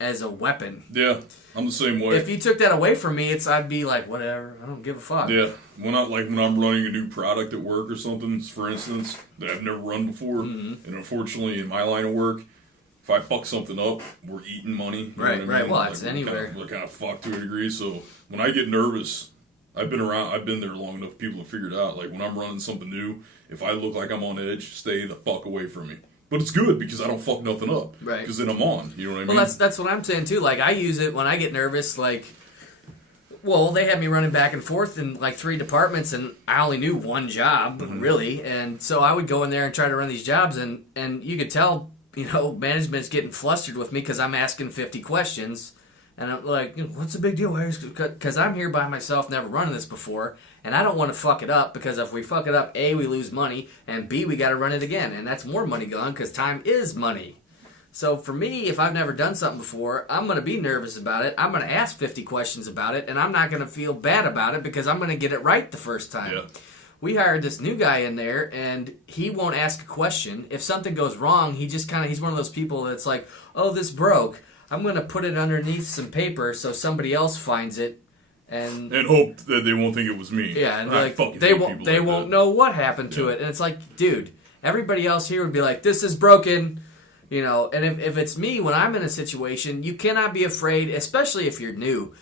as a weapon. Yeah, I'm the same way. If you took that away from me, I'd be like, whatever, I don't give a fuck. Yeah, when I'm running a new product at work or something, for instance, that I've never run before, and unfortunately in my line of work, if I fuck something up, we're eating money. You know what I mean? Well, it's anywhere. We're kind of fucked to a degree. So when I get nervous, I've been there long enough. People have figured out, like when I'm running something new, if I look like I'm on edge, stay the fuck away from me. But it's good because I don't fuck nothing up. Right. Because then I'm on. You know what I mean? Well, that's what I'm saying too. Like I use it when I get nervous. Like, well, they had me running back and forth in like 3 departments, and I only knew one job really, and so I would go in there and try to run these jobs, and you could tell, management's getting flustered with me because I'm asking 50 questions. And I'm like, what's the big deal? Because I'm here by myself, never running this before, and I don't want to fuck it up, because if we fuck it up, A, we lose money, and B, we got to run it again, and that's more money gone, because time is money. So for me, if I've never done something before, I'm going to be nervous about it, I'm going to ask 50 questions about it, and I'm not going to feel bad about it, because I'm going to get it right the first time. Yeah. We hired this new guy in there, and he won't ask a question. If something goes wrong, he's one of those people that's like, oh, this broke. I'm going to put it underneath some paper so somebody else finds it, and hope that they won't think it was me. Yeah, and they won't know what happened to it. And it's like, dude, everybody else here would be like, this is broken, And if it's me, when I'm in a situation, you cannot be afraid, especially if you're new,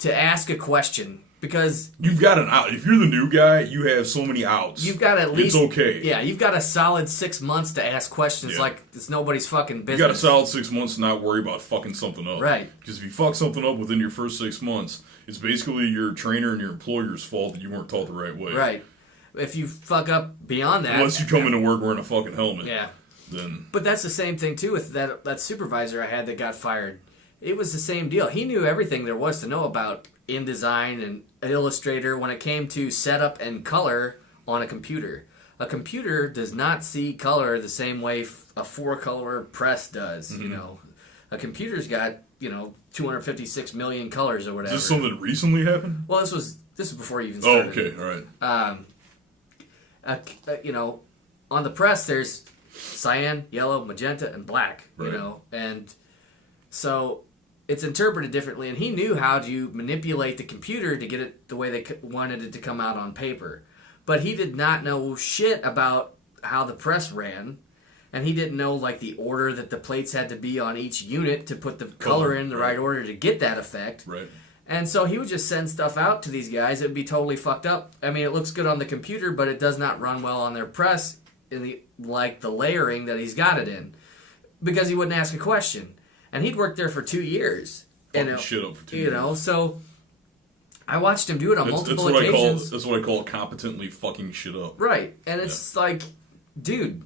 to ask a question. Because you've got an out. If you're the new guy, you have so many outs. You've got at least... It's okay. Yeah, you've got a solid 6 months to ask questions like it's nobody's fucking business. You got a solid 6 months to not worry about fucking something up. Right. Because if you fuck something up within your first 6 months, it's basically your trainer and your employer's fault that you weren't taught the right way. Right. If you fuck up beyond that... Unless you come into work wearing a fucking helmet. Yeah. Then... But that's the same thing, too, with that supervisor I had that got fired. It was the same deal. He knew everything there was to know about InDesign and Illustrator when it came to setup and color on a computer. A computer does not see color the same way a 4-color press does. A computer's got 256 million colors or whatever. Is this something that recently happened? Well, this was before you even started. Oh, okay, all right. On the press, there's cyan, yellow, magenta, and black. Right. You know, and so it's interpreted differently. And he knew how to manipulate the computer to get it the way they wanted it to come out on paper, but he did not know shit about how the press ran. And he didn't know, like, the order that the plates had to be on each unit to put the color in the right order to get that effect. Right. And so he would just send stuff out to these guys. It would be totally fucked up. I mean, it looks good on the computer, but it does not run well on their press in the layering that he's got it in. Because he wouldn't ask a question. And he'd worked there for 2 years. Fucking shit up for 2 years. You know, so I watched him do it on multiple occasions. That's what I call competently fucking shit up. Right. And it's like, dude,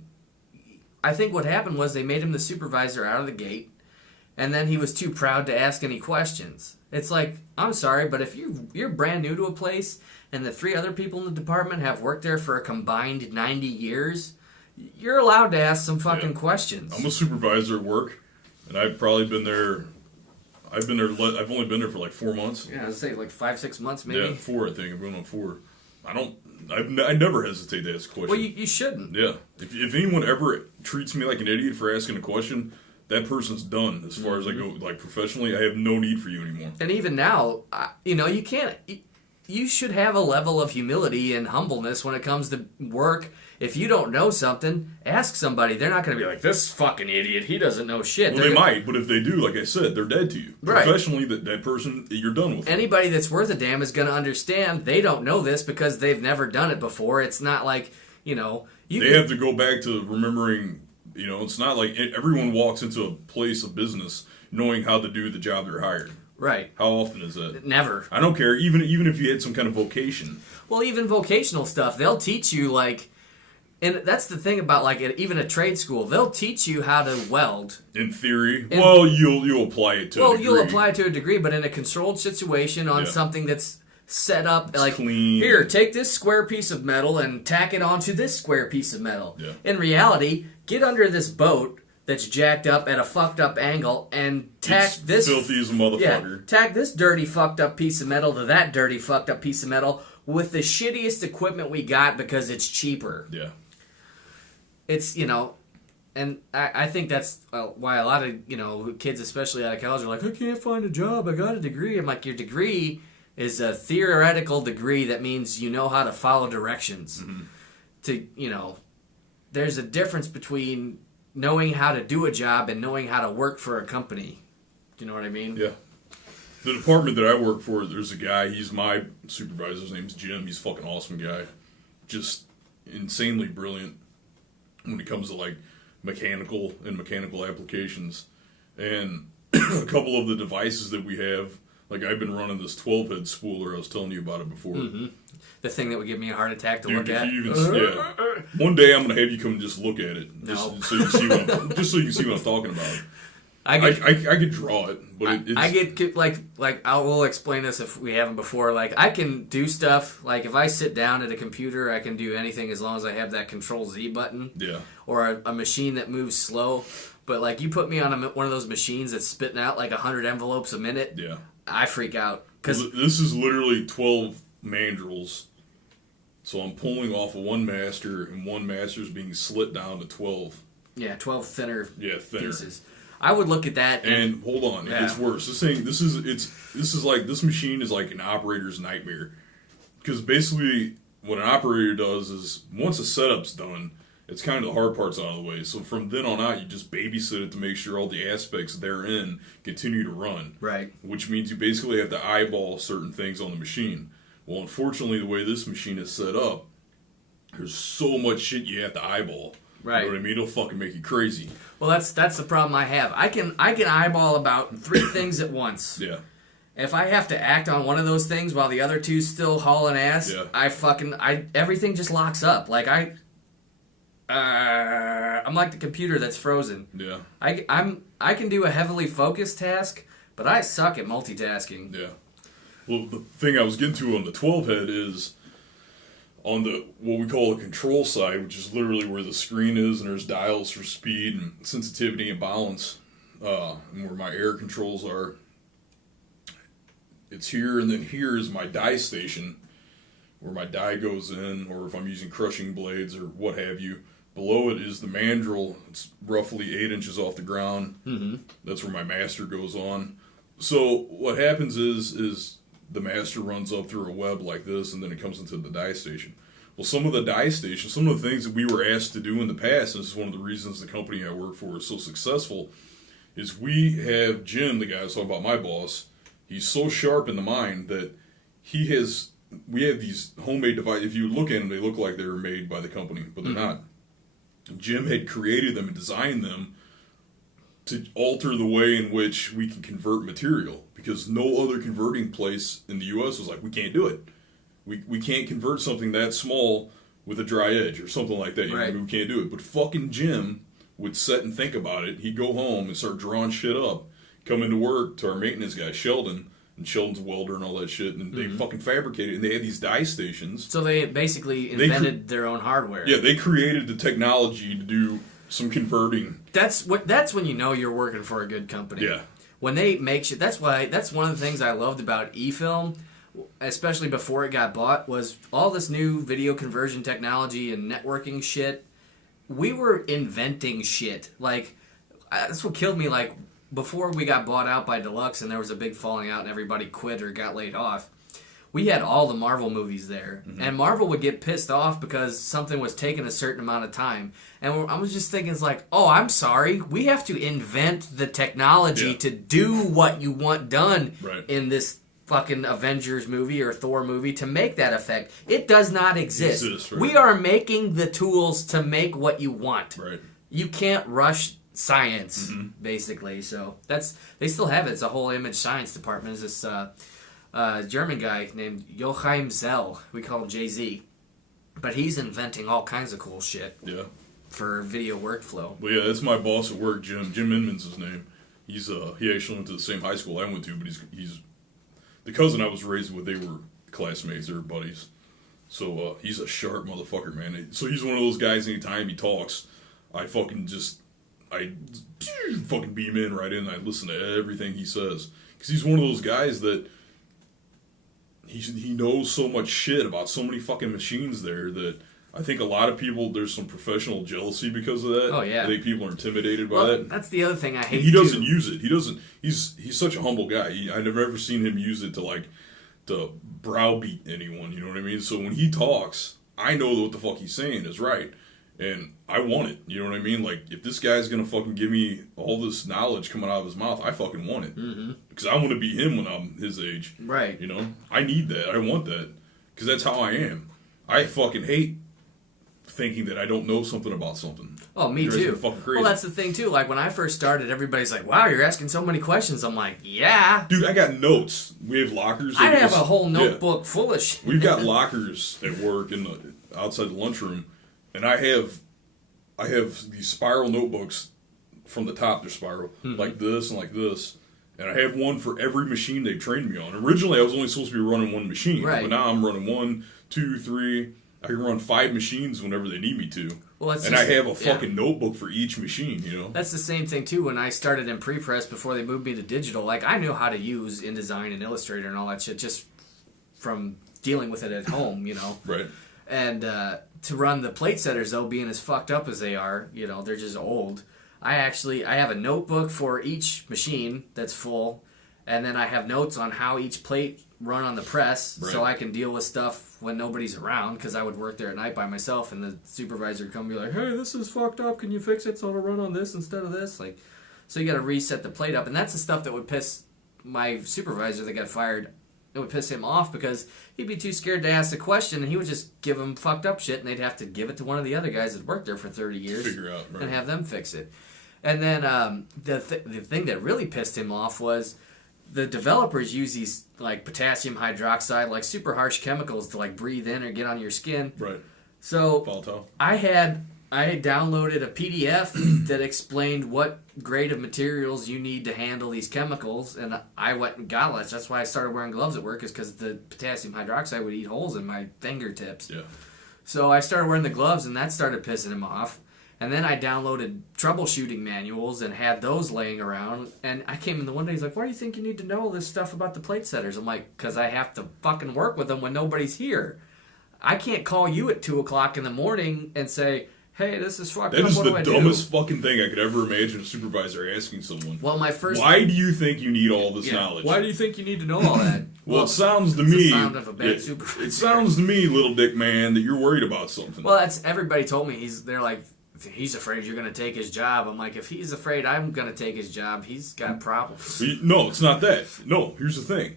I think what happened was they made him the supervisor out of the gate, and then he was too proud to ask any questions. It's like, I'm sorry, but if you're brand new to a place, and the 3 other people in the department have worked there for a combined 90 years, you're allowed to ask some fucking questions. I'm a supervisor at work, and I've only been there for like 4 months. Yeah, I'd say like 5-6 months maybe. Yeah, 4 I think. I'm going on 4. I never hesitate to ask a question. Well, you shouldn't. Yeah. If anyone ever treats me like an idiot for asking a question, that person's done as far as I go, like, professionally. I have no need for you anymore. And even now, you know, you can't... You should have a level of humility and humbleness when it comes to work. If you don't know something, ask somebody. They're not going to be like, this fucking idiot, he doesn't know shit. Well, they might, but if they do, like I said, they're dead to you. Right. Professionally, that person, you're done with. Anybody that's worth a damn is going to understand they don't know this because they've never done it before. It's not like, you know... They have to go back to remembering, you know, it's not like everyone walks into a place of business knowing how to do the job they're hired. Right. How often is that? Never. I don't care, even if you had some kind of vocation. Well, even vocational stuff, they'll teach you, like... And that's the thing about, like, even a trade school. They'll teach you how to weld. In theory. Well, you'll apply it to a degree. Well, you'll apply it to a degree, but in a controlled situation on something that's set up, it's like, clean. Here, take this square piece of metal and tack it onto this square piece of metal. Yeah. In reality, get under this boat that's jacked up at a fucked up angle and tack this... filthy as a motherfucker. Yeah, tack this dirty fucked up piece of metal to that dirty fucked up piece of metal with the shittiest equipment we got because it's cheaper. Yeah. It's, you know, and I think that's why a lot of, you know, kids, especially out of college, are like, I can't find a job, I got a degree. I'm like, your degree is a theoretical degree that means you know how to follow directions. Mm-hmm. To, you know, there's a difference between knowing how to do a job and knowing how to work for a company. Do you know what I mean? Yeah. The department that I work for, there's a guy, he's my supervisor, his name's Jim, he's a fucking awesome guy. Just insanely brilliant when it comes to, like, mechanical applications. And a couple of the devices that we have, like, I've been running this 12-head spooler, I was telling you about it before. Mm-hmm. The thing that would give me a heart attack to Dude, look at. One day I'm gonna have you come and just look at it, No. so you can see what I'm talking about. I could draw it, but it's... I get like I will explain this if we haven't before. Like, I can do stuff. Like, if I sit down at a computer, I can do anything as long as I have that Control Z button. Yeah. Or a machine that moves slow. But like, you put me on one of those machines that's spitting out like 100 envelopes a minute. Yeah. I freak out because this is literally 12 mandrels. So I'm pulling off of one master, and one master is being slit down to 12. Yeah, 12 thinner pieces. I would look at that and hold on, it gets worse. This machine is like an operator's nightmare. Because basically, what an operator does is, once a setup's done, it's kind of the hard parts out of the way. So from then on out, you just babysit it to make sure all the aspects therein continue to run. Right. Which means you basically have to eyeball certain things on the machine. Well, unfortunately, the way this machine is set up, there's so much shit you have to eyeball. Right. You know what I mean? It'll fucking make you crazy. Well, that's the problem I have. I can eyeball about 3 things at once. Yeah. If I have to act on one of those things while the other two's still hauling ass, everything just locks up. Like, I'm like the computer that's frozen. Yeah. I can do a heavily focused task, but I suck at multitasking. Yeah. Well, the thing I was getting to on the 12 head is on the what we call the control side, which is literally where the screen is, and there's dials for speed and sensitivity and balance, and where my air controls are. It's here, and then here is my die station, where my die goes in, or if I'm using crushing blades or what have you, Below it is the mandrel. It's roughly 8 inches off the ground. Mm-hmm. That's where my master goes on. So what happens is the master runs up through a web like this, and then it comes into the die station. Well, some of the die stations, some of the things that we were asked to do in the past, and this is one of the reasons the company I work for is so successful, is we have Jim, the guy I was talking about, my boss. He's so sharp in the mind that we have these homemade devices. If you look at them, they look like they were made by the company, but they're not. Jim had created them and designed them to alter the way in which we can convert material, because no other converting place in the U.S. was like, we can't do it. We can't convert something that small with a dry edge or something like that. Right. We can't do it. But fucking Jim would sit and think about it. He'd go home and start drawing shit up, come into work to our maintenance guy, Sheldon, and Sheldon's a welder and all that shit, and they fucking fabricated it. And they had these die stations. So they basically invented their own hardware. Yeah, they created the technology to do some converting. That's when you know you're working for a good company. Yeah. When they make shit. That's one of the things I loved about eFilm, especially before it got bought, was all this new video conversion technology and networking shit. We were inventing shit. Like, that's what killed me. Like, before we got bought out by Deluxe and there was a big falling out and everybody quit or got laid off, we had all the Marvel movies there. Mm-hmm. And Marvel would get pissed off because something was taking a certain amount of time. And I was just thinking, it's like, oh, I'm sorry. We have to invent the technology to do what you want done in this fucking Avengers movie or Thor movie to make that effect. It does not exist. We are making the tools to make what you want. Right. You can't rush science, basically. So they still have it. It's a whole image science department. It's this German guy named Joachim Zell. We call him Jay-Z. But he's inventing all kinds of cool shit for video workflow. Well, yeah, that's my boss at work, Jim. Jim Inman's his name. He actually went to the same high school I went to, but he's the cousin I was raised with. They were classmates. They were buddies. So he's a sharp motherfucker, man. So he's one of those guys, anytime he talks, I fucking beam in right in and I listen to everything he says. Because he's one of those guys that he knows so much shit about so many fucking machines there that I think a lot of people, there's some professional jealousy because of that. Oh, yeah. I think people are intimidated by that. That's the other thing I hate. And he doesn't use it. He's such a humble guy. I've never ever seen him use it to browbeat anyone, you know what I mean? So when he talks, I know that what the fuck he's saying is right. And I want it, you know what I mean? Like, if this guy's gonna fucking give me all this knowledge coming out of his mouth, I fucking want it. Mm-hmm. Because I want to be him when I'm his age. Right. You know? I need that. I want that. Because that's how I am. I fucking hate thinking that I don't know something about something. Oh, me too. Fucking crazy. Well, that's the thing too. Like, when I first started, everybody's like, wow, you're asking so many questions. I'm like, yeah. Dude, I got notes. We have lockers. I have a whole notebook full of shit. We've got lockers at work outside the lunchroom. And I have these spiral notebooks from the top. They're spiral, like this and like this. And I have one for every machine they've trained me on. Originally, I was only supposed to be running one machine. Right. But now I'm running 1, 2, 3. I can run 5 machines whenever they need me to. Well, I have a fucking notebook for each machine, you know? That's the same thing, too, when I started in pre-press before they moved me to digital. Like, I knew how to use InDesign and Illustrator and all that shit just from dealing with it at home, you know? Right. And to run the plate setters, though, being as fucked up as they are, you know, they're just old. I have a notebook for each machine that's full, and then I have notes on how each plate run on the press, so I can deal with stuff when nobody's around, because I would work there at night by myself, and the supervisor would come and be like, hey, this is fucked up, can you fix it so it'll run on this instead of this? Like, so you got to reset the plate up, and that's the stuff that would piss my supervisor that got fired. It would piss him off because he'd be too scared to ask the question, and he would just give him fucked up shit, and they'd have to give it to one of the other guys that worked there for 30 years and have them fix it. And then the thing that really pissed him off was the developers use these like potassium hydroxide, like super harsh chemicals to like breathe in or get on your skin. Right. So volatile. I had downloaded a PDF that explained what grade of materials you need to handle these chemicals, and I went and got it. That's why I started wearing gloves at work, is because the potassium hydroxide would eat holes in my fingertips. Yeah. So I started wearing the gloves, and that started pissing him off. And then I downloaded troubleshooting manuals and had those laying around. And I came in the one day, he's like, why do you think you need to know all this stuff about the plate setters? I'm like, because I have to fucking work with them when nobody's here. I can't call you at 2 o'clock in the morning and say, hey, this is fucked That up. is What the do I do? dumbest fucking thing I could ever imagine a supervisor asking someone. Well, my first. Why do you think you need all this knowledge? Why do you think you need to know all that? Well, it sounds to it's me. the sound of a bad supervisor. It sounds to me, little dick man, that you're worried about something. Well, that's everybody told me. They're like, he's afraid you're gonna take his job. I'm like, if he's afraid I'm gonna take his job, he's got problems. No, it's not that. No, here's the thing.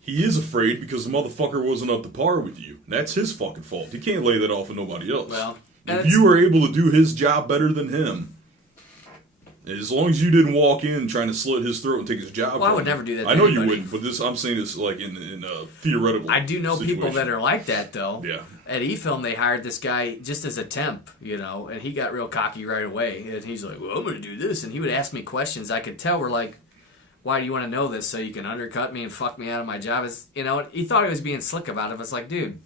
He is afraid because the motherfucker wasn't up to par with you. That's his fucking fault. He can't lay that off on nobody else. Well, if you were able to do his job better than him, as long as you didn't walk in trying to slit his throat and take his job. Well, I would never do that to I know anybody. you wouldn't, but I'm saying this like in a theoretical. I do know situation. people that are like that though. Yeah. At eFilm, they hired this guy just as a temp, and he got real cocky right away. And he's like, "Well, I'm gonna do this," and he would ask me questions. I could tell were like, "Why do you want to know this? So you can undercut me and fuck me out of my job?" He thought he was being slick about it. I was like, "Dude,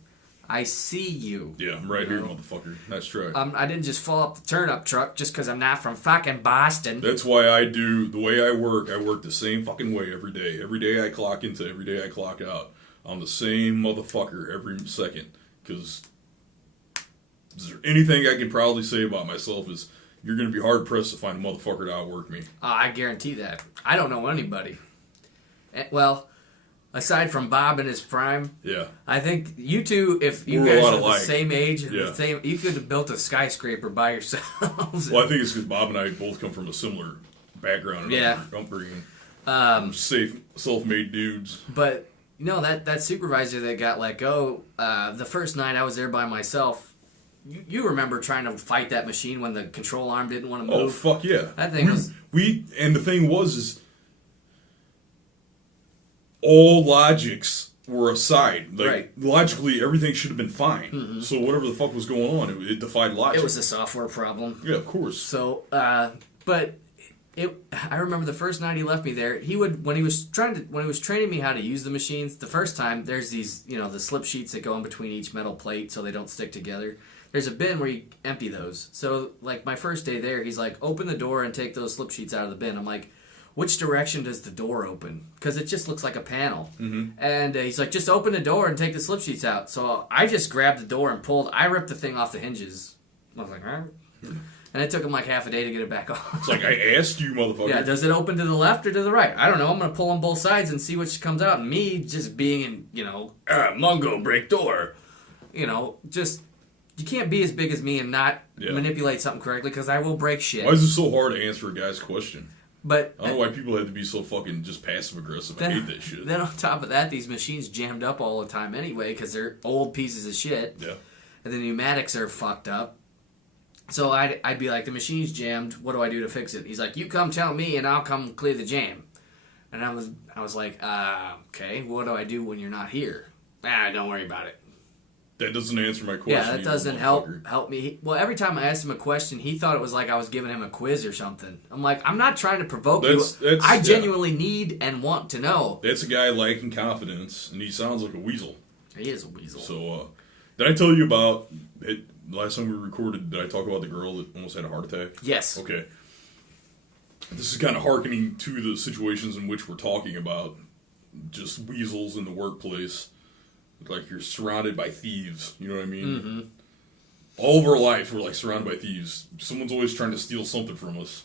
I see you." Yeah, I'm right here, motherfucker. That's right. I didn't just fall off the turnip truck just because I'm not from fucking Boston. That's why I do the way I work the same fucking way every day. Every day I clock into, every day I clock out. I'm the same motherfucker every second. Because is there anything I can proudly say about myself is you're going to be hard pressed to find a motherfucker to outwork me. I guarantee that. I don't know anybody. Well, aside from Bob in his prime, Yeah. I think you two, if you We're a guys lot are the alike. same age, Yeah. you could have built a skyscraper by yourselves. Well, I think it's because Bob and I both come from a similar background and upbringing. Safe, self-made dudes. But that supervisor that got let go, the first night I was there by myself. You remember trying to fight that machine when the control arm didn't want to move? Oh, fuck yeah. That thing was... And the thing is all logics were aside. Like, right. Logically, everything should have been fine. Mm-hmm. So whatever the fuck was going on, it defied logic. It was a software problem. Yeah, of course. So, but... I remember the first night he left me there. He would when he was training me how to use the machines. The first time there's these the slip sheets that go in between each metal plate so they don't stick together. There's a bin where you empty those. So like my first day there, he's like, open the door and take those slip sheets out of the bin. I'm like, which direction does the door open? Because it just looks like a panel. Mm-hmm. And he's like, just open the door and take the slip sheets out. So I just grabbed the door and pulled. I ripped the thing off the hinges. I was like, all right. And it took him like half a day to get it back on. It's like, I asked you, motherfucker. Yeah, does it open to the left or to the right? I don't know. I'm going to pull on both sides and see which comes out. And me just being in, Mungo, break door. Just, you can't be as big as me and not manipulate something correctly because I will break shit. Why is it so hard to answer a guy's question? But I don't know why people have to be so fucking just passive-aggressive. I hate that shit. Then on top of that, these machines jammed up all the time anyway because they're old pieces of shit. Yeah. And the pneumatics are fucked up. So I'd be like, the machine's jammed. What do I do to fix it? He's like, you come tell me, and I'll come clear the jam. And I was like, okay. What do I do when you're not here? Don't worry about it. That doesn't answer my question. Yeah, that doesn't help me. Well, every time I asked him a question, he thought it was like I was giving him a quiz or something. I'm like, I'm not trying to provoke you. I genuinely need and want to know. That's a guy lacking confidence, and he sounds like a weasel. He is a weasel. So, did I tell you about it? Last time we recorded, did I talk about the girl that almost had a heart attack? Yes. Okay. This is kind of hearkening to the situations in which we're talking about just weasels in the workplace. Like you're surrounded by thieves. You know what I mean? Mm-hmm. All of our life, we're like surrounded by thieves. Someone's always trying to steal something from us.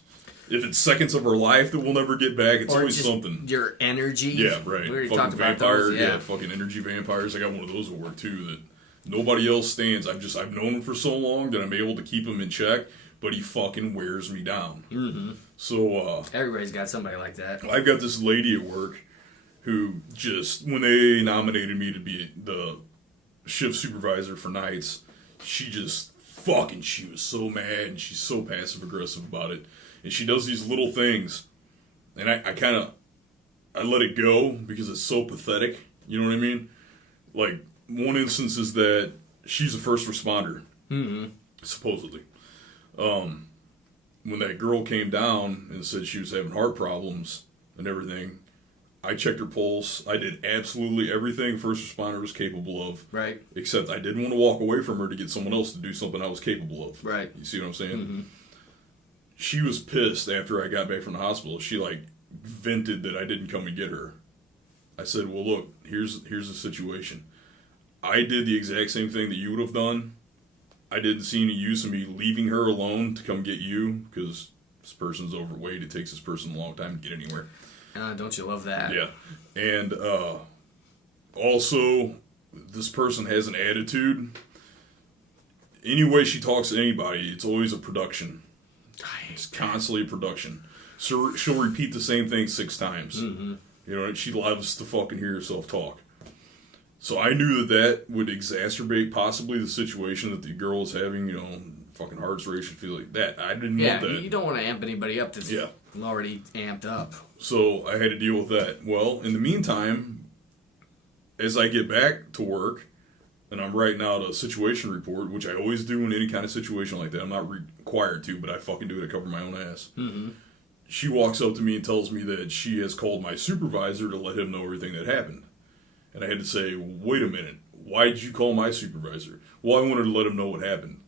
If it's seconds of our life that we'll never get back, it's always something. Your energy. Yeah, right. We already fucking talked about vampire, those. Yeah, fucking energy vampires. I got one of those at work too that nobody else stands. I've known him for so long that I'm able to keep him in check, but he fucking wears me down. Mm-hmm. So everybody's got somebody like that. I've got this lady at work who just, when they nominated me to be the shift supervisor for nights, she was so mad and she's so passive aggressive about it. And she does these little things, and I let it go because it's so pathetic. You know what I mean? Like, one instance is that she's a first responder, supposedly. When that girl came down and said she was having heart problems and everything, I checked her pulse. I did absolutely everything a first responder was capable of. Right. Except I didn't want to walk away from her to get someone else to do something I was capable of. Right. You see what I'm saying? Mm-hmm. She was pissed after I got back from the hospital. She, vented that I didn't come and get her. I said, well, look, here's the situation. I did the exact same thing that you would have done, I didn't see any use in me leaving her alone to come get you because this person's overweight. It takes this person a long time to get anywhere. Don't you love that? Yeah. And also, this person has an attitude. Any way she talks to anybody, it's always a production. It's constantly a production. So she'll repeat the same thing 6 times. Mm-hmm. You know, she loves to fucking hear herself talk. So I knew that would exacerbate possibly the situation that the girl is having, you know, fucking heart's racing, feel like that. I didn't want that. You don't want to amp anybody up that's already amped up. So I had to deal with that. Well, in the meantime, as I get back to work, and I'm writing out a situation report, which I always do in any kind of situation like that. I'm not required to, but I fucking do it to cover my own ass. Mm-hmm. She walks up to me and tells me that she has called my supervisor to let him know everything that happened. And I had to say, wait a minute, why did you call my supervisor? Well, I wanted to let him know what happened.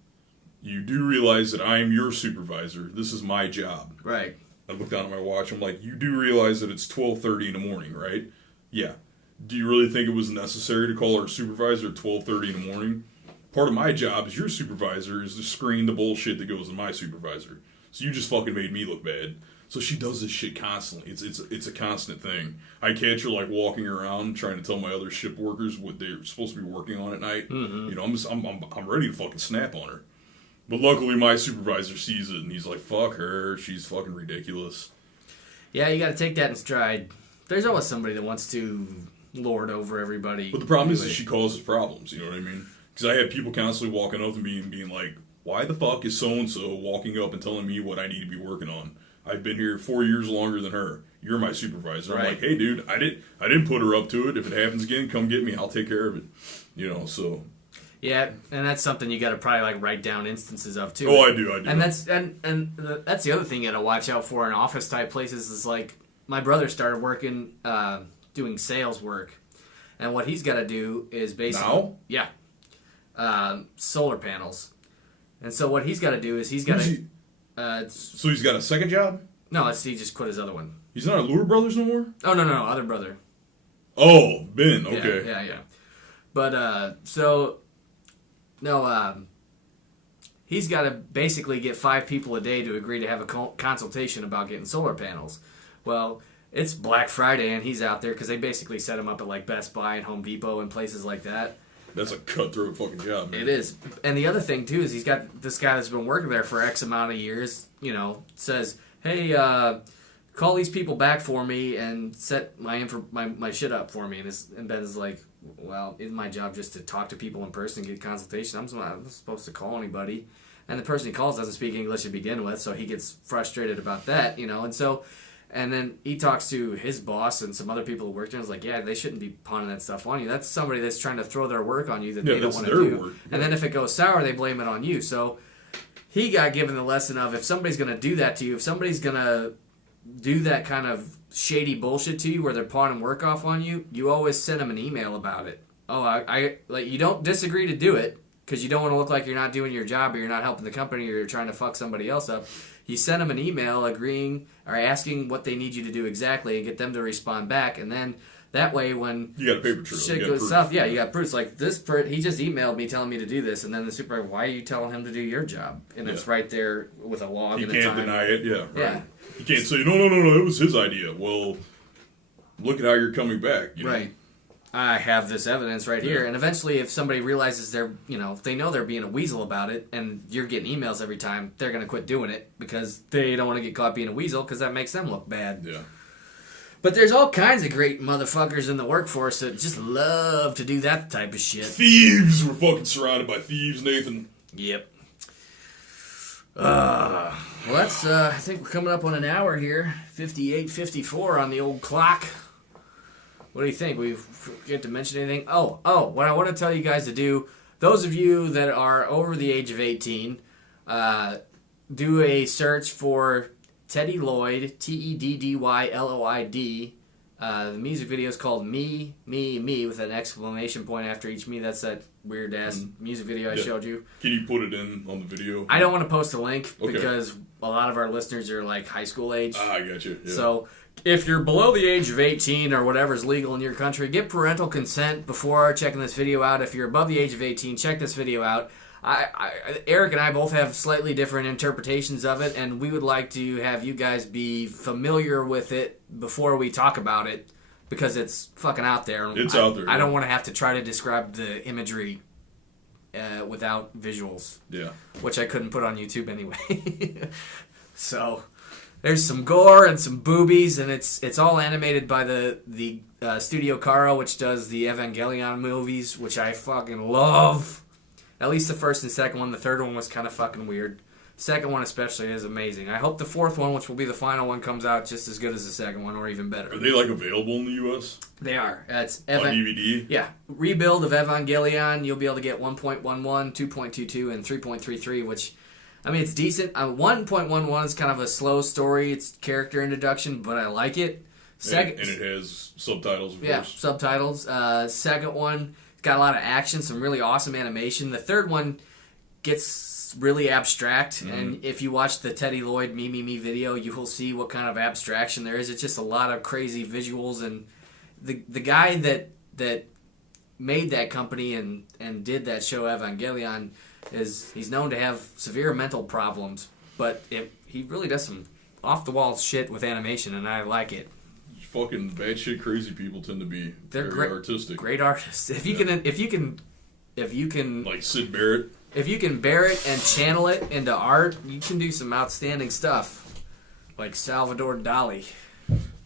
You do realize that I am your supervisor. This is my job. Right. I looked down at my watch. I'm like, you do realize that it's 12:30 in the morning, right? Yeah. Do you really think it was necessary to call our supervisor at 12:30 in the morning? Part of my job as your supervisor is to screen the bullshit that goes to my supervisor. So you just fucking made me look bad. So she does this shit constantly. It's a constant thing. I catch her like walking around trying to tell my other shift workers what they're supposed to be working on at night. Mm-hmm. You know, I'm ready to fucking snap on her. But luckily my supervisor sees it and he's like, fuck her, she's fucking ridiculous. Yeah, you got to take that in stride. There's always somebody that wants to lord over everybody. But the problem is that she causes problems, you know what I mean? Because I had people constantly walking up to me and being like, why the fuck is so-and-so walking up and telling me what I need to be working on? I've been here 4 years longer than her. You're my supervisor. Right. I'm like, hey, dude, I didn't put her up to it. If it happens again, come get me. I'll take care of it. You know, so. Yeah, and that's something you got to probably like write down instances of too. Oh, I do. And that's that's the other thing you got to watch out for in office type places is like my brother started working doing sales work, and what he's got to do is basically solar panels, and so what he's got to do is he's got to. So he's got a second job? No, he just quit his other one. He's not at Lure Brothers no more? Oh, no, other brother. Oh, Ben, okay. Yeah. But, he's got to basically get 5 people a day to agree to have a consultation about getting solar panels. Well, it's Black Friday, and he's out there because they basically set him up at, like, Best Buy and Home Depot and places like that. That's a cutthroat fucking job, man. It is. And the other thing, too, is he's got this guy that's been working there for X amount of years, you know, says, hey, call these people back for me and set my shit up for me. And Ben's like, well, isn't my job just to talk to people in person and get consultation? I'm not supposed to call anybody. And the person he calls doesn't speak English to begin with, so he gets frustrated about that, you know. And then he talks to his boss and some other people who work there and is like, yeah, they shouldn't be pawning that stuff on you. That's somebody that's trying to throw their work on you that they don't want to do. Work. And then if it goes sour, they blame it on you. So he got given the lesson of if somebody's going to do that to you, if somebody's going to do that kind of shady bullshit to you where they're pawning work off on you, you always send them an email about it. Oh, I like you don't disagree to do it because you don't want to look like you're not doing your job or you're not helping the company or you're trying to fuck somebody else up. You send them an email agreeing or asking what they need you to do exactly and get them to respond back. And then that way when you got a paper trail, shit goes south, you got proof. It's like he just emailed me telling me to do this. And then the supervisor, why are you telling him to do your job? And it's right there with a log and a time. You can't deny it, right. You can't say, no, it was his idea. Well, look at how you're coming back. You know? Right. I have this evidence right here. And eventually, if somebody realizes if they know they're being a weasel about it and you're getting emails every time, they're going to quit doing it because they don't want to get caught being a weasel because that makes them look bad. Yeah. But there's all kinds of great motherfuckers in the workforce that just love to do that type of shit. Thieves! We're fucking surrounded by thieves, Nathan. Yep. Well, that's, I think we're coming up on an hour here. 58:54 on the old clock. What do you think? We forget to mention anything? Oh, what I want to tell you guys to do, those of you that are over the age of 18, do a search for Teddy Lloyd, TEDDYLOID. The music video is called Me, with an exclamation point after each me. That's that weird-ass music video I showed you. Can you put it in on the video? I don't want to post a link because a lot of our listeners are like high school age. I got you. Yeah. So if you're below the age of 18 or whatever's legal in your country, get parental consent before checking this video out. If you're above the age of 18, check this video out. Eric and I both have slightly different interpretations of it, and we would like to have you guys be familiar with it before we talk about it, because it's fucking out there. It's out there. I don't want to have to try to describe the imagery without visuals. Yeah. Which I couldn't put on YouTube anyway. So there's some gore and some boobies, and it's all animated by the Studio Caro, which does the Evangelion movies, which I fucking love. At least the first and second one. The third one was kind of fucking weird. Second one especially is amazing. I hope the fourth one, which will be the final one, comes out just as good as the second one, or even better. Are they like available in the U.S.? They are. It's on DVD? Yeah. Rebuild of Evangelion. You'll be able to get 1.11, 2.22, and 3.33, which, I mean, it's decent. 1.11 is kind of a slow story. It's character introduction, but I like it. And it has subtitles, of course. Subtitles. Second one, it's got a lot of action, some really awesome animation. The third one gets really abstract, and if you watch the Teddy Lloyd Me Me Me video, you will see what kind of abstraction there is. It's just a lot of crazy visuals, and the guy that made that company and did that show Evangelion he's known to have severe mental problems, but he really does some off the wall shit with animation, and I like it. Fucking batshit crazy people tend to be very artistic. Great artists. If you can like Sid Barrett. If you can bear it and channel it into art, you can do some outstanding stuff. Like Salvador Dali.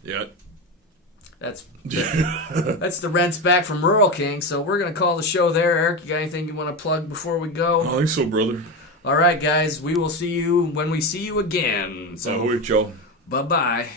Yeah. That's the rents back from Rural King, so we're going to call the show there. Eric, you got anything you want to plug before we go? I think so, brother. All right, guys. We will see you when we see you again. So, Joe. Bye-bye.